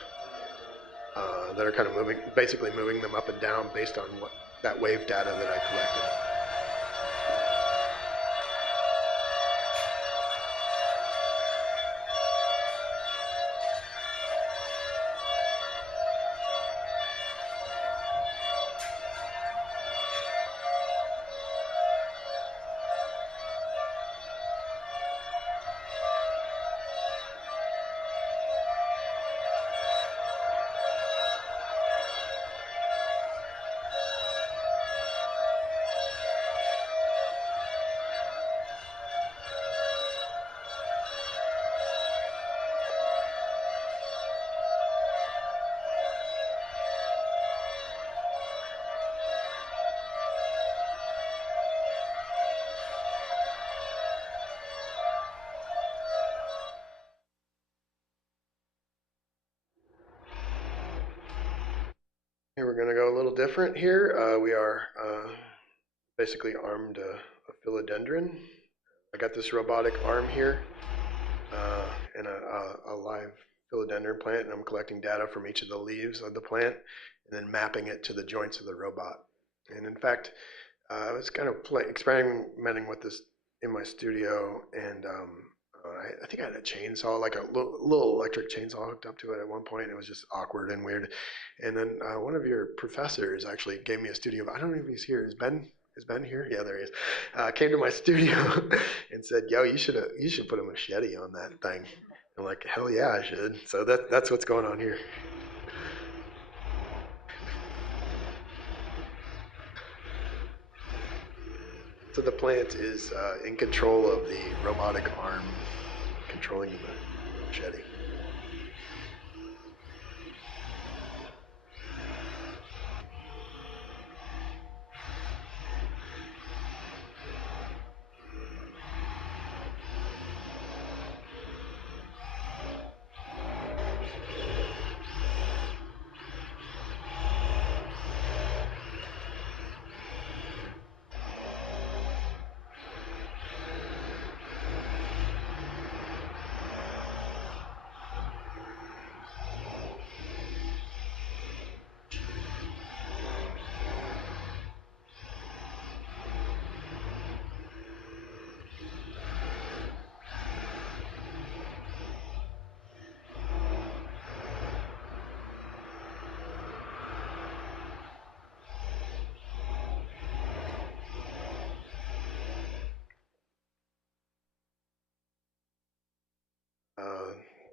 that are kind of basically moving them up and down based on that wave data that I collected. Here we're going to go a little different here. We are basically armed a philodendron. I got this robotic arm here and a live philodendron plant, and I'm collecting data from each of the leaves of the plant and then mapping it to the joints of the robot. And in fact, I was kind of experimenting with this in my studio, and I think I had a chainsaw, like a little electric chainsaw hooked up to it at one point. It was just awkward and weird. And then one of your professors actually gave me a studio. I don't know if he's here. Is Ben here? Yeah, there he is. Came to my studio and said, "Yo, you should put a machete on that thing." I'm like, "Hell yeah, I should." So that's what's going on here. So the plant is in control of the robotic arm controlling the machete.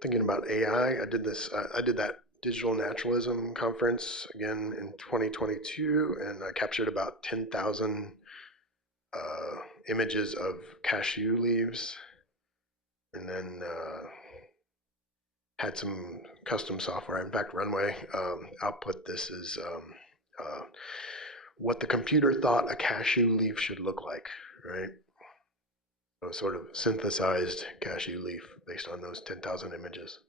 Thinking about AI, I did this. I did that digital naturalism conference again in 2022, and I captured about 10,000 images of cashew leaves, and then had some custom software. In fact, Runway output this is what the computer thought a cashew leaf should look like, right? So sort of synthesized cashew leaf based on those 10,000 images.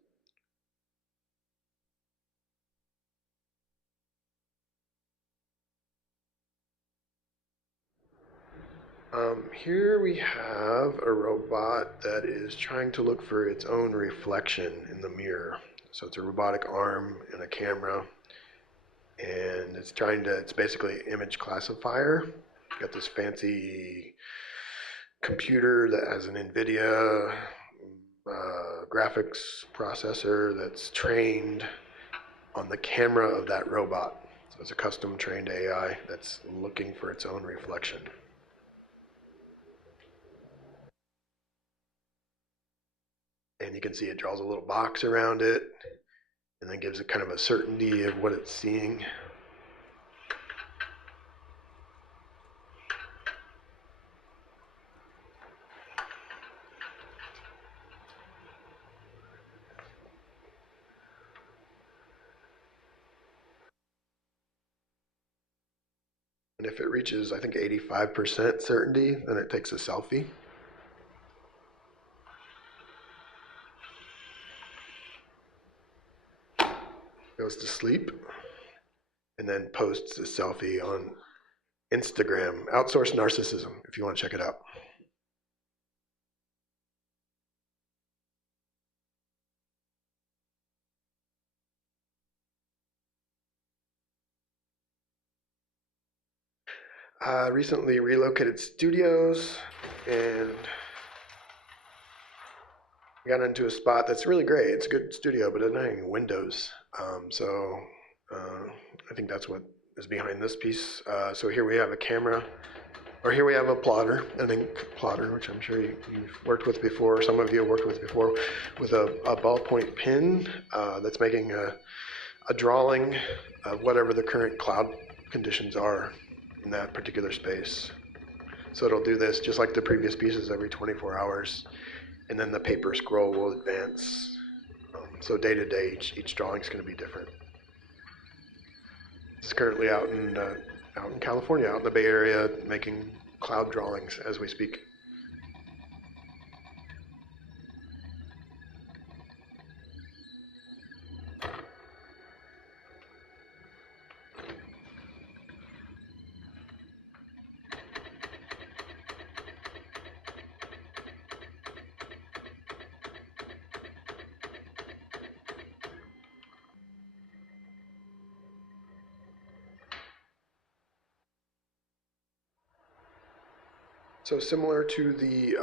Here we have a robot that is trying to look for its own reflection in the mirror. So it's a robotic arm and a camera, and it's basically an image classifier. Got this fancy computer that has an NVIDIA graphics processor that's trained on the camera of that robot. So it's a custom trained AI that's looking for its own reflection. And you can see it draws a little box around it and then gives it kind of a certainty of what it's seeing. And if it reaches, I think, 85% certainty, then it takes a selfie. Goes to sleep, and then posts a selfie on Instagram. Outsourced narcissism, if you want to check it out. Recently relocated studios and got into a spot that's really great. It's a good studio, but it doesn't have any windows. I think that's what is behind this piece. So here we have a camera, or here we have a plotter, an ink plotter, which I'm sure you've worked with before, some of you have worked with before, with a ballpoint pen that's making a drawing of whatever the current cloud conditions are in that particular space. So it'll do this just like the previous pieces every 24 hours. And then the paper scroll will advance. So day to day, each drawing is going to be different. It's currently out in California, out in the Bay Area, making cloud drawings as we speak. So similar to the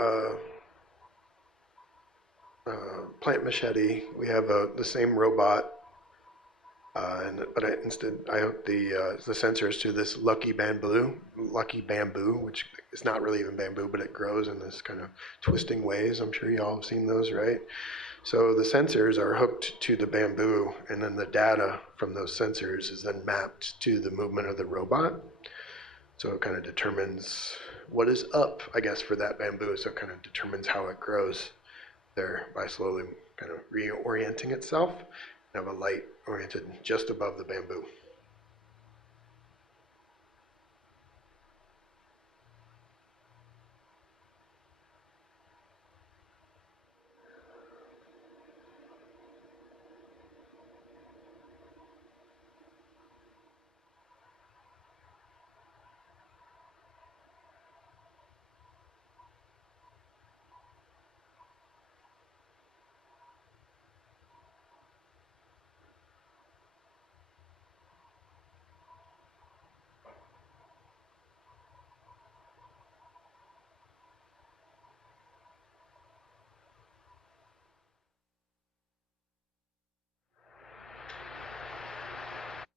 plant machete, we have the same robot, but instead I hooked the sensors to this lucky bamboo, which is not really even bamboo, but it grows in this kind of twisting ways. I'm sure you all have seen those, right? So the sensors are hooked to the bamboo, and then the data from those sensors is then mapped to the movement of the robot. So it kind of determines what is up, I guess, for that bamboo. So it kind of determines how it grows there by slowly kind of reorienting itself. And have a light oriented just above the bamboo.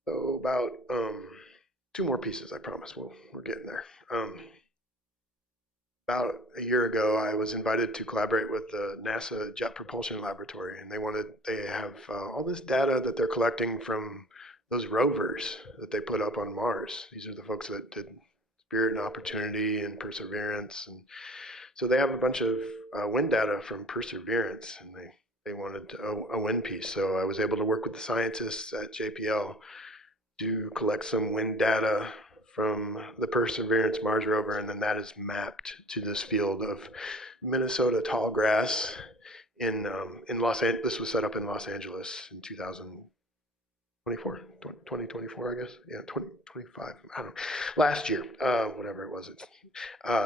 So about two more pieces, I promise. We're getting there. About a year ago, I was invited to collaborate with the NASA Jet Propulsion Laboratory, and they have all this data that they're collecting from those rovers that they put up on Mars. These are the folks that did Spirit and Opportunity and Perseverance, and so they have a bunch of wind data from Perseverance, and they wanted a wind piece. So I was able to work with the scientists at JPL to collect some wind data from the Perseverance Mars rover, and then that is mapped to this field of Minnesota tall grass in Los Angeles. This was set up in Los Angeles in 2024, 2024, I guess. Yeah, 2025. I don't know. Last year, whatever it was.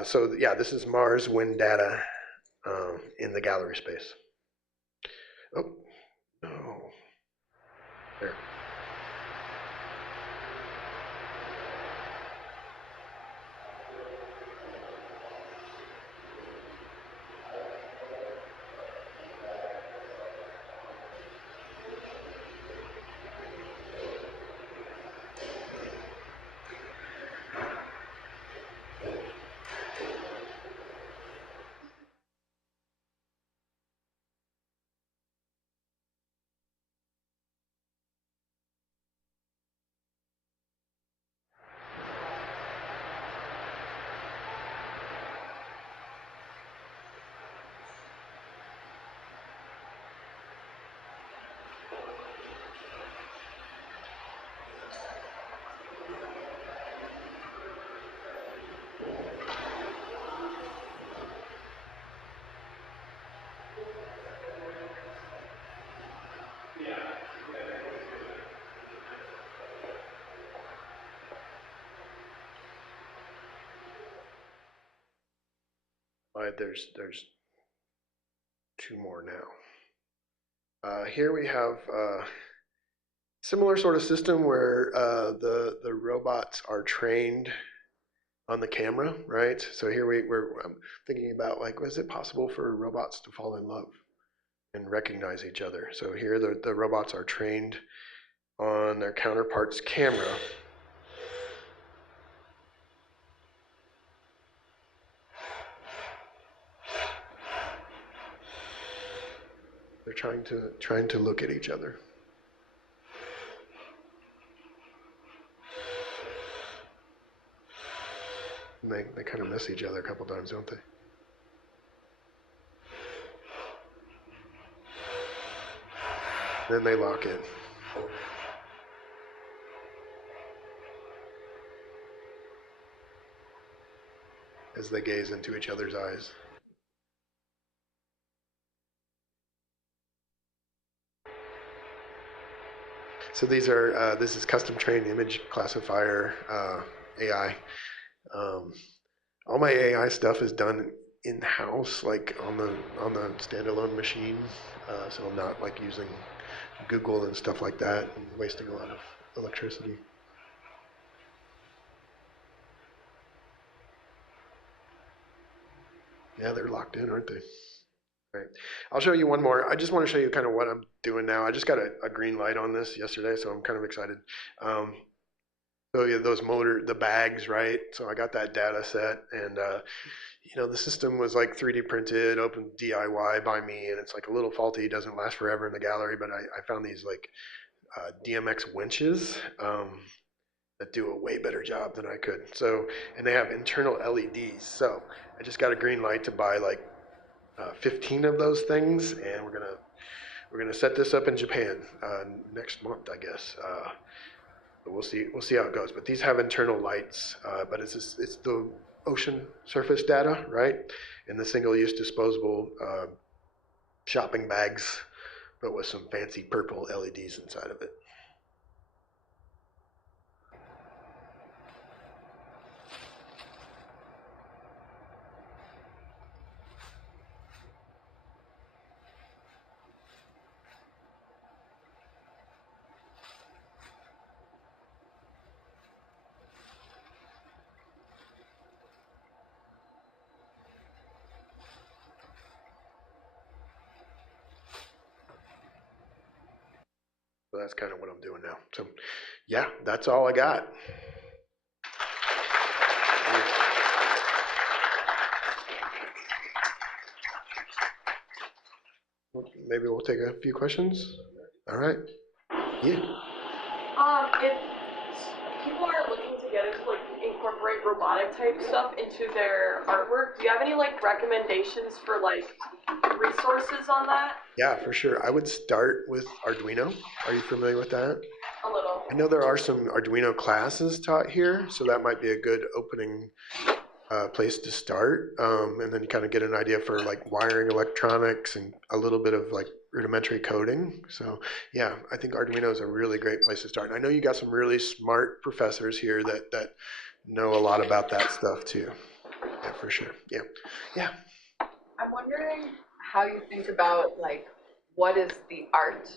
So yeah, this is Mars wind data in the gallery space. Oh no, there. There's two more now. Here we have a similar sort of system where the robots are trained on the camera, right? So here we're thinking about like, is it possible for robots to fall in love and recognize each other? So here the robots are trained on their counterpart's camera. They're trying to look at each other. And they kind of miss each other a couple times, don't they? Then they lock in. As they gaze into each other's eyes. So these are this is custom trained image classifier AI. All my AI stuff is done in house, like on the standalone machine. So I'm not like using Google and stuff like that, and wasting a lot of electricity. Yeah, they're locked in, aren't they? Right. I'll show you one more. I just want to show you kind of what I'm doing now. I just got a green light on this yesterday, so I'm kind of excited. Um, so yeah, the bags, right? So I got that data set, and the system was like 3D printed, open DIY by me, and it's like a little faulty. It doesn't last forever in the gallery, but I found these like DMX winches that do a way better job than I could. So, and they have internal LEDs. So I just got a green light to buy like 15 of those things, and we're gonna set this up in Japan next month, I guess. But we'll see how it goes. But these have internal lights, but it's the ocean surface data, right? And the single-use disposable shopping bags, but with some fancy purple LEDs inside of it. So that's kind of what I'm doing now. So, yeah, that's all I got. Maybe we'll take a few questions. All right. Yeah. If people are looking to get into like incorporate robotic type stuff into their artwork, do you have any like recommendations for like resources on that? Yeah, for sure. I would start with Arduino. Are you familiar with that? A little. I know there are some Arduino classes taught here, so that might be a good opening place to start. And then you kind of get an idea for like wiring electronics and a little bit of like rudimentary coding. So yeah, I think Arduino is a really great place to start. And I know you got some really smart professors here that know a lot about that stuff too. Yeah, for sure. Yeah. Yeah. I'm wondering how you think about like what is the art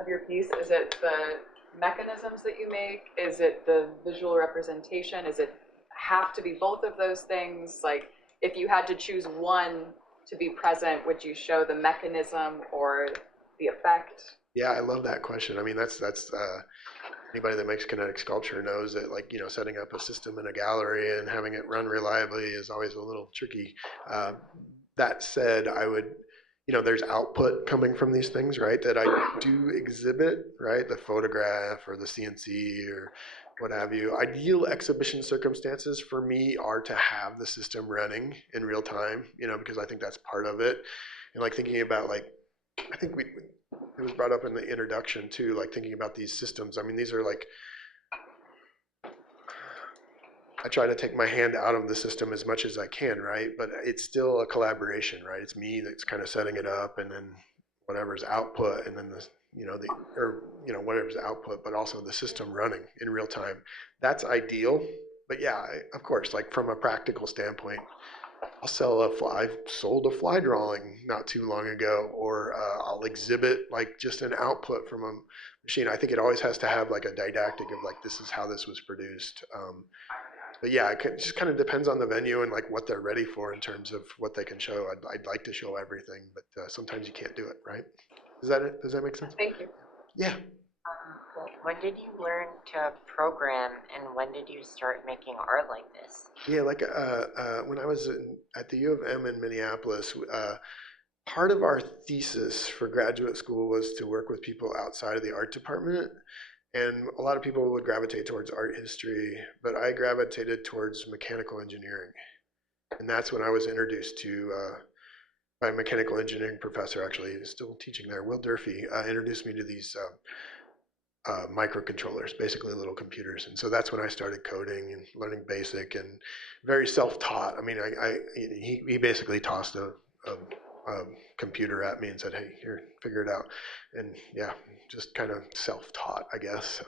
of your piece? Is it the mechanisms that you make? Is it the visual representation? Is it have to be both of those things? Like if you had to choose one to be present, would you show the mechanism or the effect? Yeah, I love that question. I mean, that's anybody that makes kinetic sculpture knows that like setting up a system in a gallery and having it run reliably is always a little tricky. That said, I would there's output coming from these things, right? That I do exhibit, right? The photograph or the CNC or what have you. Ideal exhibition circumstances for me are to have the system running in real time, because I think that's part of it. And like thinking about like, I think it was brought up in the introduction too, like thinking about these systems. I mean, these are like, I try to take my hand out of the system as much as I can, right? But it's still a collaboration, right? It's me that's kind of setting it up, and then whatever's output, and then whatever's output, but also the system running in real time. That's ideal. But yeah, of course, like from a practical standpoint, I've sold a fly drawing not too long ago, or I'll exhibit like just an output from a machine. I think it always has to have like a didactic of like, this is how this was produced. But yeah, it just kind of depends on the venue and like what they're ready for in terms of what they can show. I'd like to show everything, but sometimes you can't do it, right? Does that make sense? Thank you. Yeah. When did you learn to program, and when did you start making art like this? Yeah, like when I was at the U of M in Minneapolis, part of our thesis for graduate school was to work with people outside of the art department. And a lot of people would gravitate towards art history, but I gravitated towards mechanical engineering. And that's when I was introduced to my mechanical engineering professor, actually, still teaching there, Will Durfee, introduced me to these microcontrollers, basically little computers. And so that's when I started coding and learning basic and very self-taught. I mean, he basically tossed a computer at me and said, "Hey, here, figure it out." And yeah, just kind of self-taught, I guess.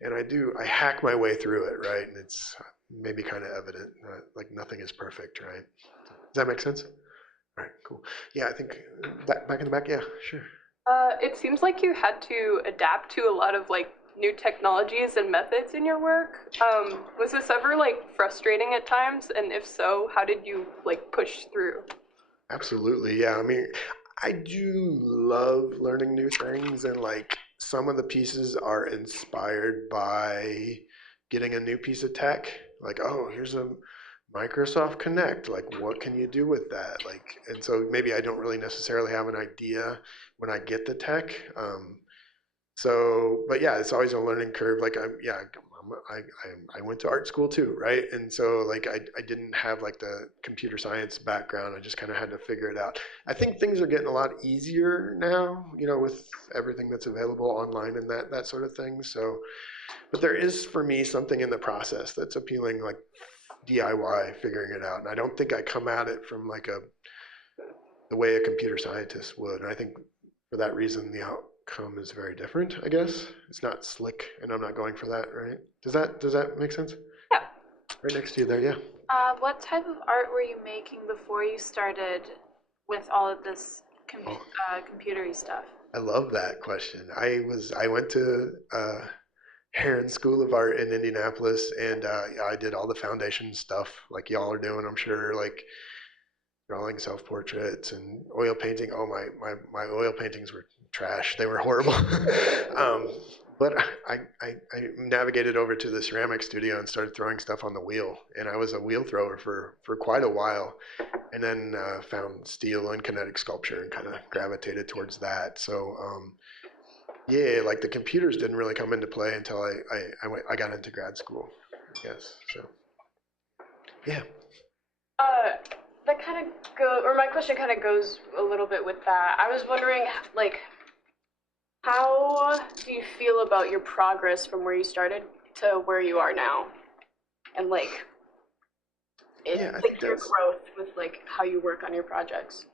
And I hack my way through it, right? And it's maybe kind of evident, like nothing is perfect, right? Does that make sense? All right, cool. Yeah, I think back in the back. Yeah, sure. It seems like you had to adapt to a lot of like new technologies and methods in your work. Was this ever like frustrating at times? And if so, how did you like push through? Absolutely, yeah. I mean, I do love learning new things, and like some of the pieces are inspired by getting a new piece of tech. Like, oh, here's a Microsoft Connect. Like, what can you do with that? Like, and so maybe I don't really necessarily have an idea when I get the tech. So, but yeah, it's always a learning curve. Like I went to art school too, right? And so like I didn't have like the computer science background. I just kind of had to figure it out. I think things are getting a lot easier now, with everything that's available online and that sort of thing. So, but there is for me something in the process that's appealing, like DIY, figuring it out. And I don't think I come at it from like the way a computer scientist would. And I think for that reason, the outcome is very different, I guess. It's not slick, and I'm not going for that, right? Does that make sense? Yeah. Right next to you there, yeah. What type of art were you making before you started with all of this computery stuff? I love that question. I went to Heron School of Art in Indianapolis, and I did all the foundation stuff like y'all are doing, I'm sure, like drawing self-portraits and oil painting. Oh, my oil paintings were trash. They were horrible. But I navigated over to the ceramic studio and started throwing stuff on the wheel. And I was a wheel thrower for quite a while, and then found steel and kinetic sculpture and kind of gravitated towards that. So yeah, like the computers didn't really come into play until I got into grad school, I guess. So yeah. That kind of my question kind of goes a little bit with that. I was wondering, like, how do you feel about your progress from where you started to where you are now? And like, your growth with like how you work on your projects?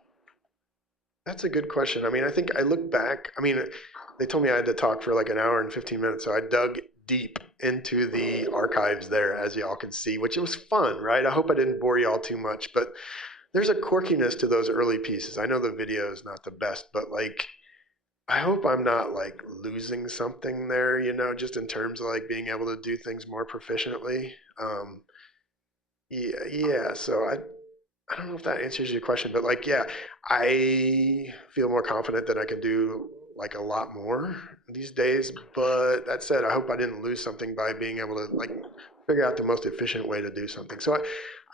That's a good question. I mean, I think I look back, I mean, they told me I had to talk for like an hour and 15 minutes, so I dug deep into the archives there, as y'all can see, which it was fun, right? I hope I didn't bore y'all too much, but there's a quirkiness to those early pieces. I know the video is not the best, but like, I hope I'm not like losing something there, just in terms of like being able to do things more proficiently. Yeah. So I don't know if that answers your question, but like, yeah, I feel more confident that I can do like a lot more these days. But that said, I hope I didn't lose something by being able to like figure out the most efficient way to do something. So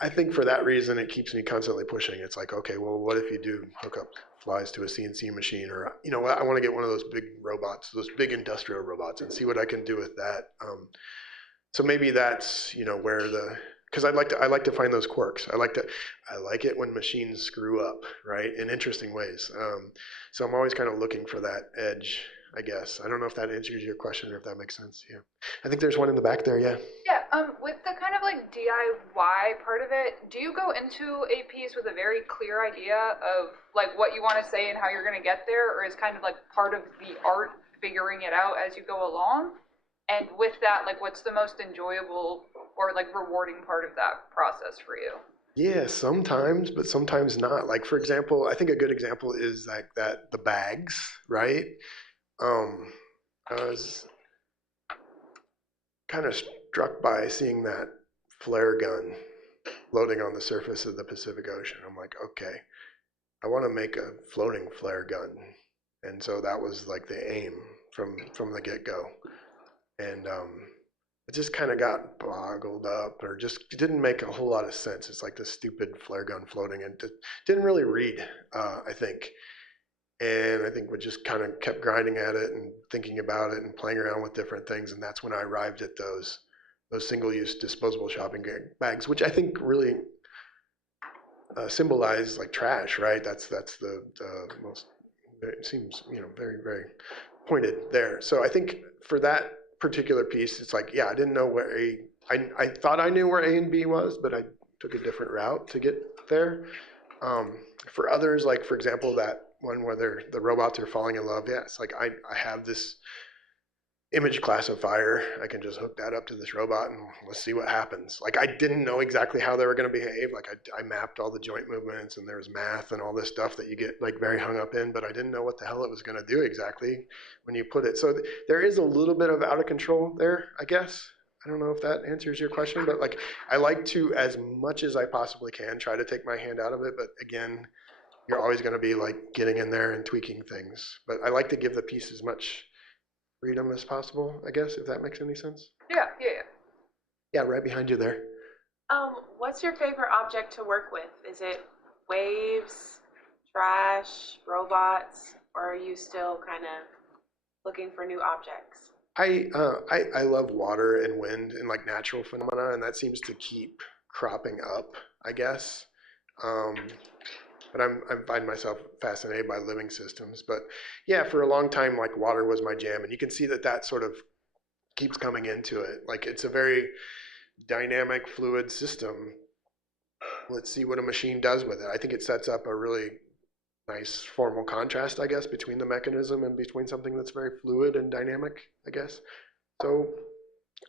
I think for that reason, it keeps me constantly pushing. It's like, okay, well, what if you do hook up flies to a CNC machine, or I want to get one of those big robots, those big industrial robots, and see what I can do with that. So maybe that's where because I like to find those quirks. I like it when machines screw up, right, in interesting ways. So I'm always kind of looking for that edge, I guess. I don't know if that answers your question or if that makes sense. Yeah, I think there's one in the back there. Yeah. Yeah. With the kind of like DIY part of it, do you go into a piece with a very clear idea of like what you want to say and how you're going to get there, or is kind of like part of the art figuring it out as you go along? And with that, like, what's the most enjoyable or like rewarding part of that process for you? Yeah, sometimes, but sometimes not. Like for example, I think a good example is like the bags, right? I was kind of struck by seeing that flare gun floating on the surface of the Pacific Ocean. I'm like, okay, I want to make a floating flare gun, and so that was like the aim from the get-go. And it just kind of got boggled up, or just didn't make a whole lot of sense. It's like this stupid flare gun floating, and didn't really read, I think. And I think we just kind of kept grinding at it and thinking about it and playing around with different things. And that's when I arrived at those single-use disposable shopping bags, which I think really symbolize like trash, right? That's the most, it seems, very, very pointed there. So I think for that particular piece, it's like, yeah, I didn't know where I thought I knew where A and B was, but I took a different route to get there. For others, like for example, that one where the robots are falling in love, yeah, it's like I have this image classifier. I can just hook that up to this robot and let's see what happens. Like I didn't know exactly how they were going to behave. Like I mapped all the joint movements and there was math and all this stuff that you get like very hung up in, but I didn't know what the hell it was going to do exactly when you put it. So there is a little bit of out of control there, I guess. I don't know if that answers your question, but like I like to, as much as I possibly can, try to take my hand out of it. But again, you're always going to be like getting in there and tweaking things. But I like to give the piece as much freedom as possible, I guess, if that makes any sense. Yeah. Yeah, right behind you there. What's your favorite object to work with? Is it waves, trash, robots, or are you still kind of looking for new objects? I love water and wind and like natural phenomena, and that seems to keep cropping up, I guess. But I find myself fascinated by living systems. But yeah, for a long time, like water was my jam, and you can see that sort of keeps coming into it. Like it's a very dynamic, fluid system. Let's see what a machine does with it. I think it sets up a really nice formal contrast, I guess, between the mechanism and between something that's very fluid and dynamic, I guess. So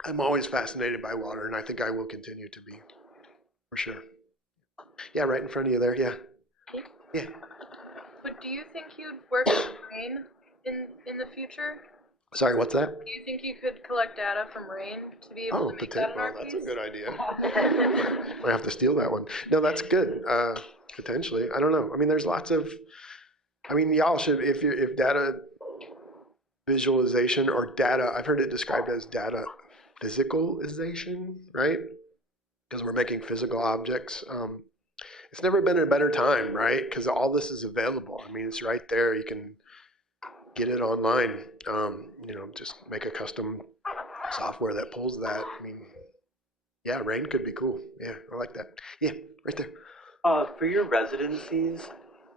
I'm always fascinated by water, and I think I will continue to be, for sure. Yeah, right in front of you there, yeah. Yeah. But do you think you'd work with rain in the future? Sorry, what's that? Do you think you could collect data from rain to be able to make that an art that's piece? a good idea. Might have to steal that one. No, that's good. Potentially, I don't know. I mean, there's lots of. I mean, y'all should if data visualization or data. I've heard it described as data physicalization, right? Because we're making physical objects. It's never been a better time, right? Because all this is available. I mean, it's right there. You can get it online. Just make a custom software that pulls that. I mean, yeah, rain could be cool. Yeah, I like that. Yeah, right there. For your residencies,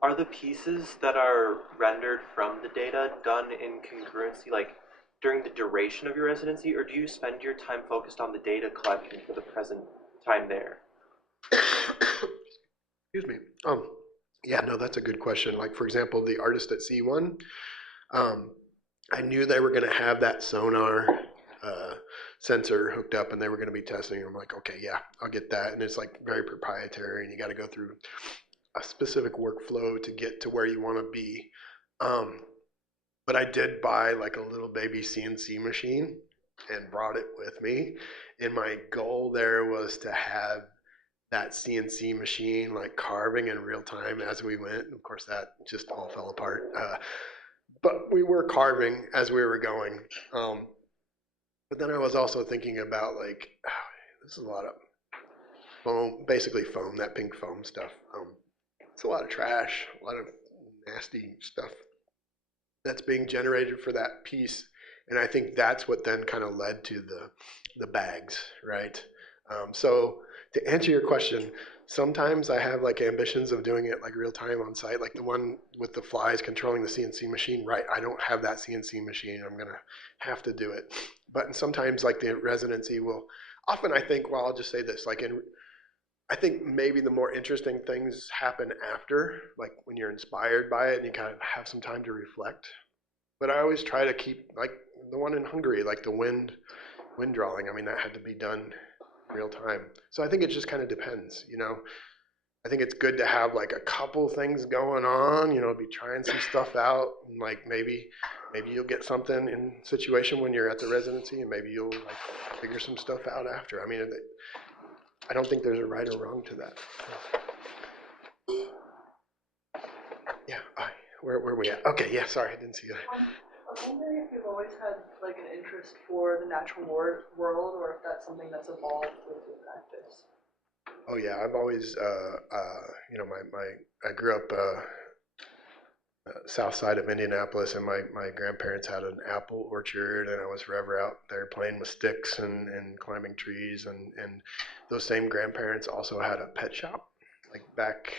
are the pieces that are rendered from the data done in congruency, like during the duration of your residency, or do you spend your time focused on the data collection for the present time there? Excuse me. Yeah, no, that's a good question. Like, for example, the artist at C1, I knew they were going to have that sonar sensor hooked up and they were going to be testing. I'm like, okay, yeah, I'll get that. And it's like very proprietary and you got to go through a specific workflow to get to where you want to be. But I did buy like a little baby CNC machine and brought it with me. And my goal there was to have that CNC machine like carving in real time as we went. And of course, that just all fell apart. But we were carving as we were going. But then I was also thinking about like, this is a lot of foam, basically foam, that pink foam stuff. It's a lot of trash, a lot of nasty stuff that's being generated for that piece. And I think that's what then kind of led to the bags, right? So to answer your question, sometimes I have like ambitions of doing it like real time on site, like the one with the flies controlling the CNC machine, right? I don't have that CNC machine. I'm going to have to do it. But sometimes like the residency will, often I think, well, I'll just say this, like I think maybe the more interesting things happen after, like when you're inspired by it and you kind of have some time to reflect. But I always try to keep, like the one in Hungary, like the wind drawing, I mean, that had to be done real time. So I think it just kind of depends, I think it's good to have like a couple things going on, be trying some stuff out, and like maybe you'll get something in situation when you're at the residency, and maybe you'll like figure some stuff out after. I mean, I don't think there's a right or wrong to that. Yeah, where are we at? Okay, yeah, sorry, I didn't see you. I'm wondering if you've always had like an interest for the natural world, or if that's something that's evolved with your practice. Oh yeah, I've always, I grew up south side of Indianapolis, and my grandparents had an apple orchard, and I was forever out there playing with sticks and climbing trees, and those same grandparents also had a pet shop, like back.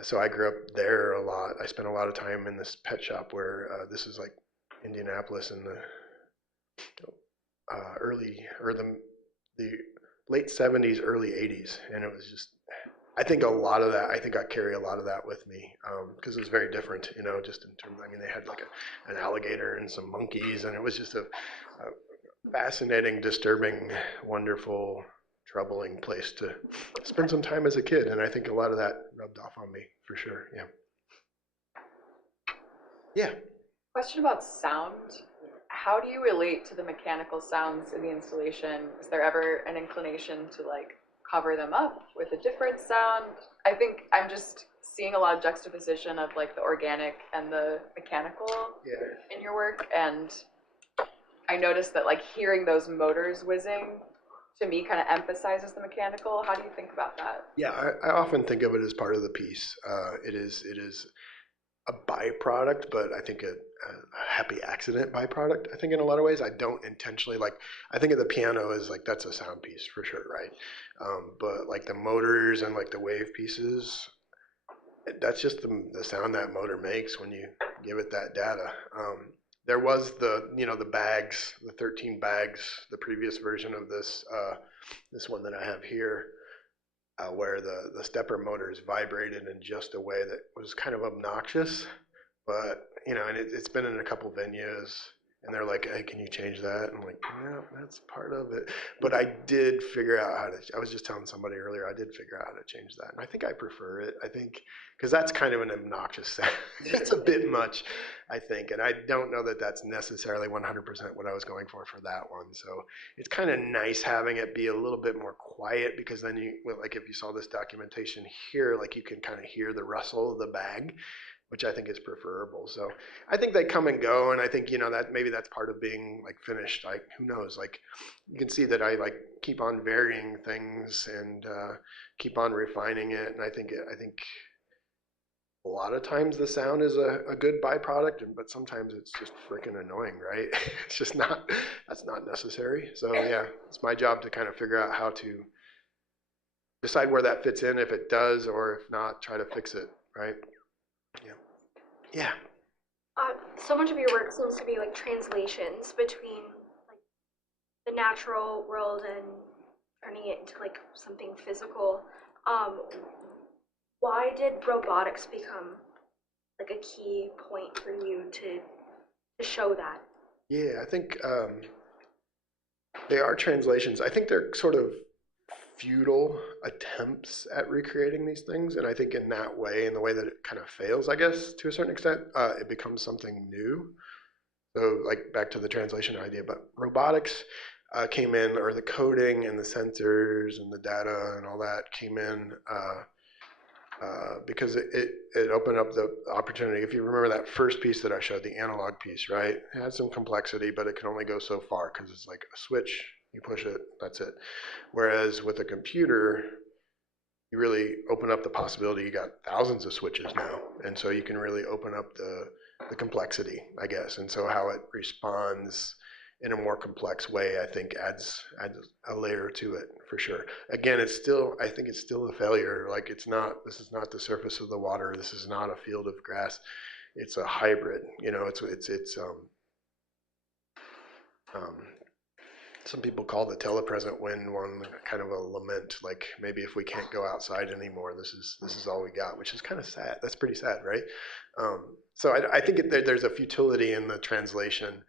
So I grew up there a lot. I spent a lot of time in this pet shop where this is like Indianapolis in the the late 70s, early 80s, and it was just I think a lot of that, I think I carry a lot of that with me because it's very different, you know, just in terms, I mean, they had like an alligator and some monkeys, and it was just a fascinating, disturbing, wonderful, troubling place to spend some time as a kid. And I think a lot of that rubbed off on me for sure. Yeah. Yeah. Question about sound. How do you relate to the mechanical sounds in the installation? Is there ever an inclination to like cover them up with a different sound? I think I'm just seeing a lot of juxtaposition of like the organic and the mechanical in your work, and I noticed that like hearing those motors whizzing to me kind of emphasizes the mechanical. How do you think about that? Yeah, I often think of it as part of the piece. It is a byproduct, but I think a happy accident byproduct. I think in a lot of ways, I don't intentionally like. I think of the piano as like that's a sound piece for sure, right? But like the motors and like the wave pieces, that's just the sound that motor makes when you give it that data. There was the bags, the 13 bags, the previous version of this one that I have here, where the stepper motors vibrated in just a way that was kind of obnoxious. But, and it's been in a couple venues, and they're like, hey, can you change that? And I'm like, yeah, that's part of it. But I did figure out how to, I was just telling somebody earlier, I did figure out how to change that. And I think I prefer it, because that's kind of an obnoxious sound. It's a bit much, I think. And I don't know that that's necessarily 100% what I was going for that one. So it's kind of nice having it be a little bit more quiet, because then like if you saw this documentation here, like you can kind of hear the rustle of the bag, which I think is preferable. So I think they come and go, and I think, that maybe that's part of being like finished. Like, who knows? Like, you can see that I like keep on varying things and keep on refining it. And I think a lot of times the sound is a good byproduct, but sometimes it's just freaking annoying, right? It's just that's not necessary. So yeah, it's my job to kind of figure out how to decide where that fits in, if it does, or if not, try to fix it, right? Yeah. So much of your work seems to be like translations between like the natural world and turning it into like something physical. Why did robotics become like a key point for you to show that? Yeah, I think they are translations. I think they're sort of futile attempts at recreating these things, and I think in that way, in the way that it kind of fails, I guess, to a certain extent, it becomes something new. So like back to the translation idea, but robotics came in, or the coding and the sensors and the data and all that came in because it opened up the opportunity. If you remember that first piece that I showed, the analog piece, right? It had some complexity, but it can only go so far, because it's like a switch. You push it, that's it. Whereas with a computer, you really open up the possibility. You got thousands of switches now, and so you can really open up the complexity, I guess. And so how it responds in a more complex way, I think adds a layer to it for sure. Again, I think it's still a failure. Like this is not the surface of the water. This is not a field of grass. It's a hybrid. Some people call the telepresent wind one kind of a lament, like maybe if we can't go outside anymore, this is all we got, which is kind of sad. That's pretty sad, right? So I think there's a futility in the translation,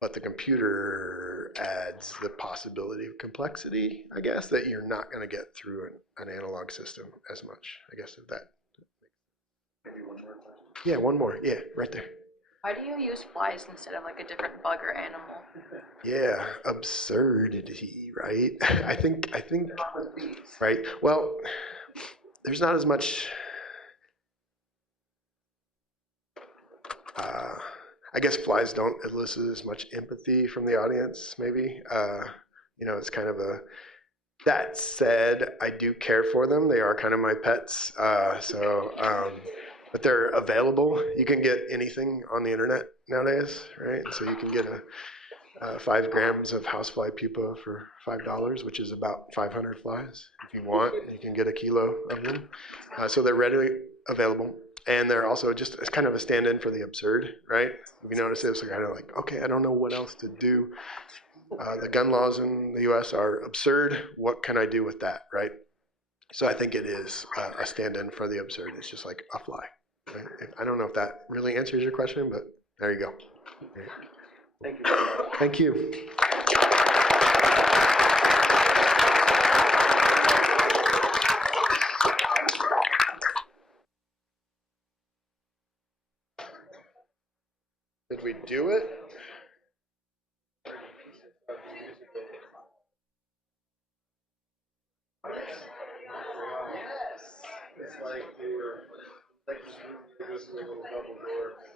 but the computer adds the possibility of complexity, I guess, that you're not going to get through an analog system as much, I guess, if that. Maybe one more question? Yeah, one more. Yeah, right there. Why do you use flies instead of like a different bug or animal? Yeah, absurdity, right? I think, right? Well, there's not as much, I guess flies don't elicit as much empathy from the audience, maybe. It's kind of that said, I do care for them. They are kind of my pets. But they're available. You can get anything on the internet nowadays, right? So you can get 5 grams of housefly pupa for $5, which is about 500 flies. If you want, you can get a kilo of them. So they're readily available. And they're also just it's kind of a stand-in for the absurd, right? If you notice, it's kind of like, okay, I don't know what else to do. The gun laws in the U.S. are absurd. What can I do with that, right? So I think it is a stand-in for the absurd. It's just like a fly. Right? I don't know if that really answers your question, but there you go. Thank you. Thank you. Did we do it? It's like you were like just moving to a little double door.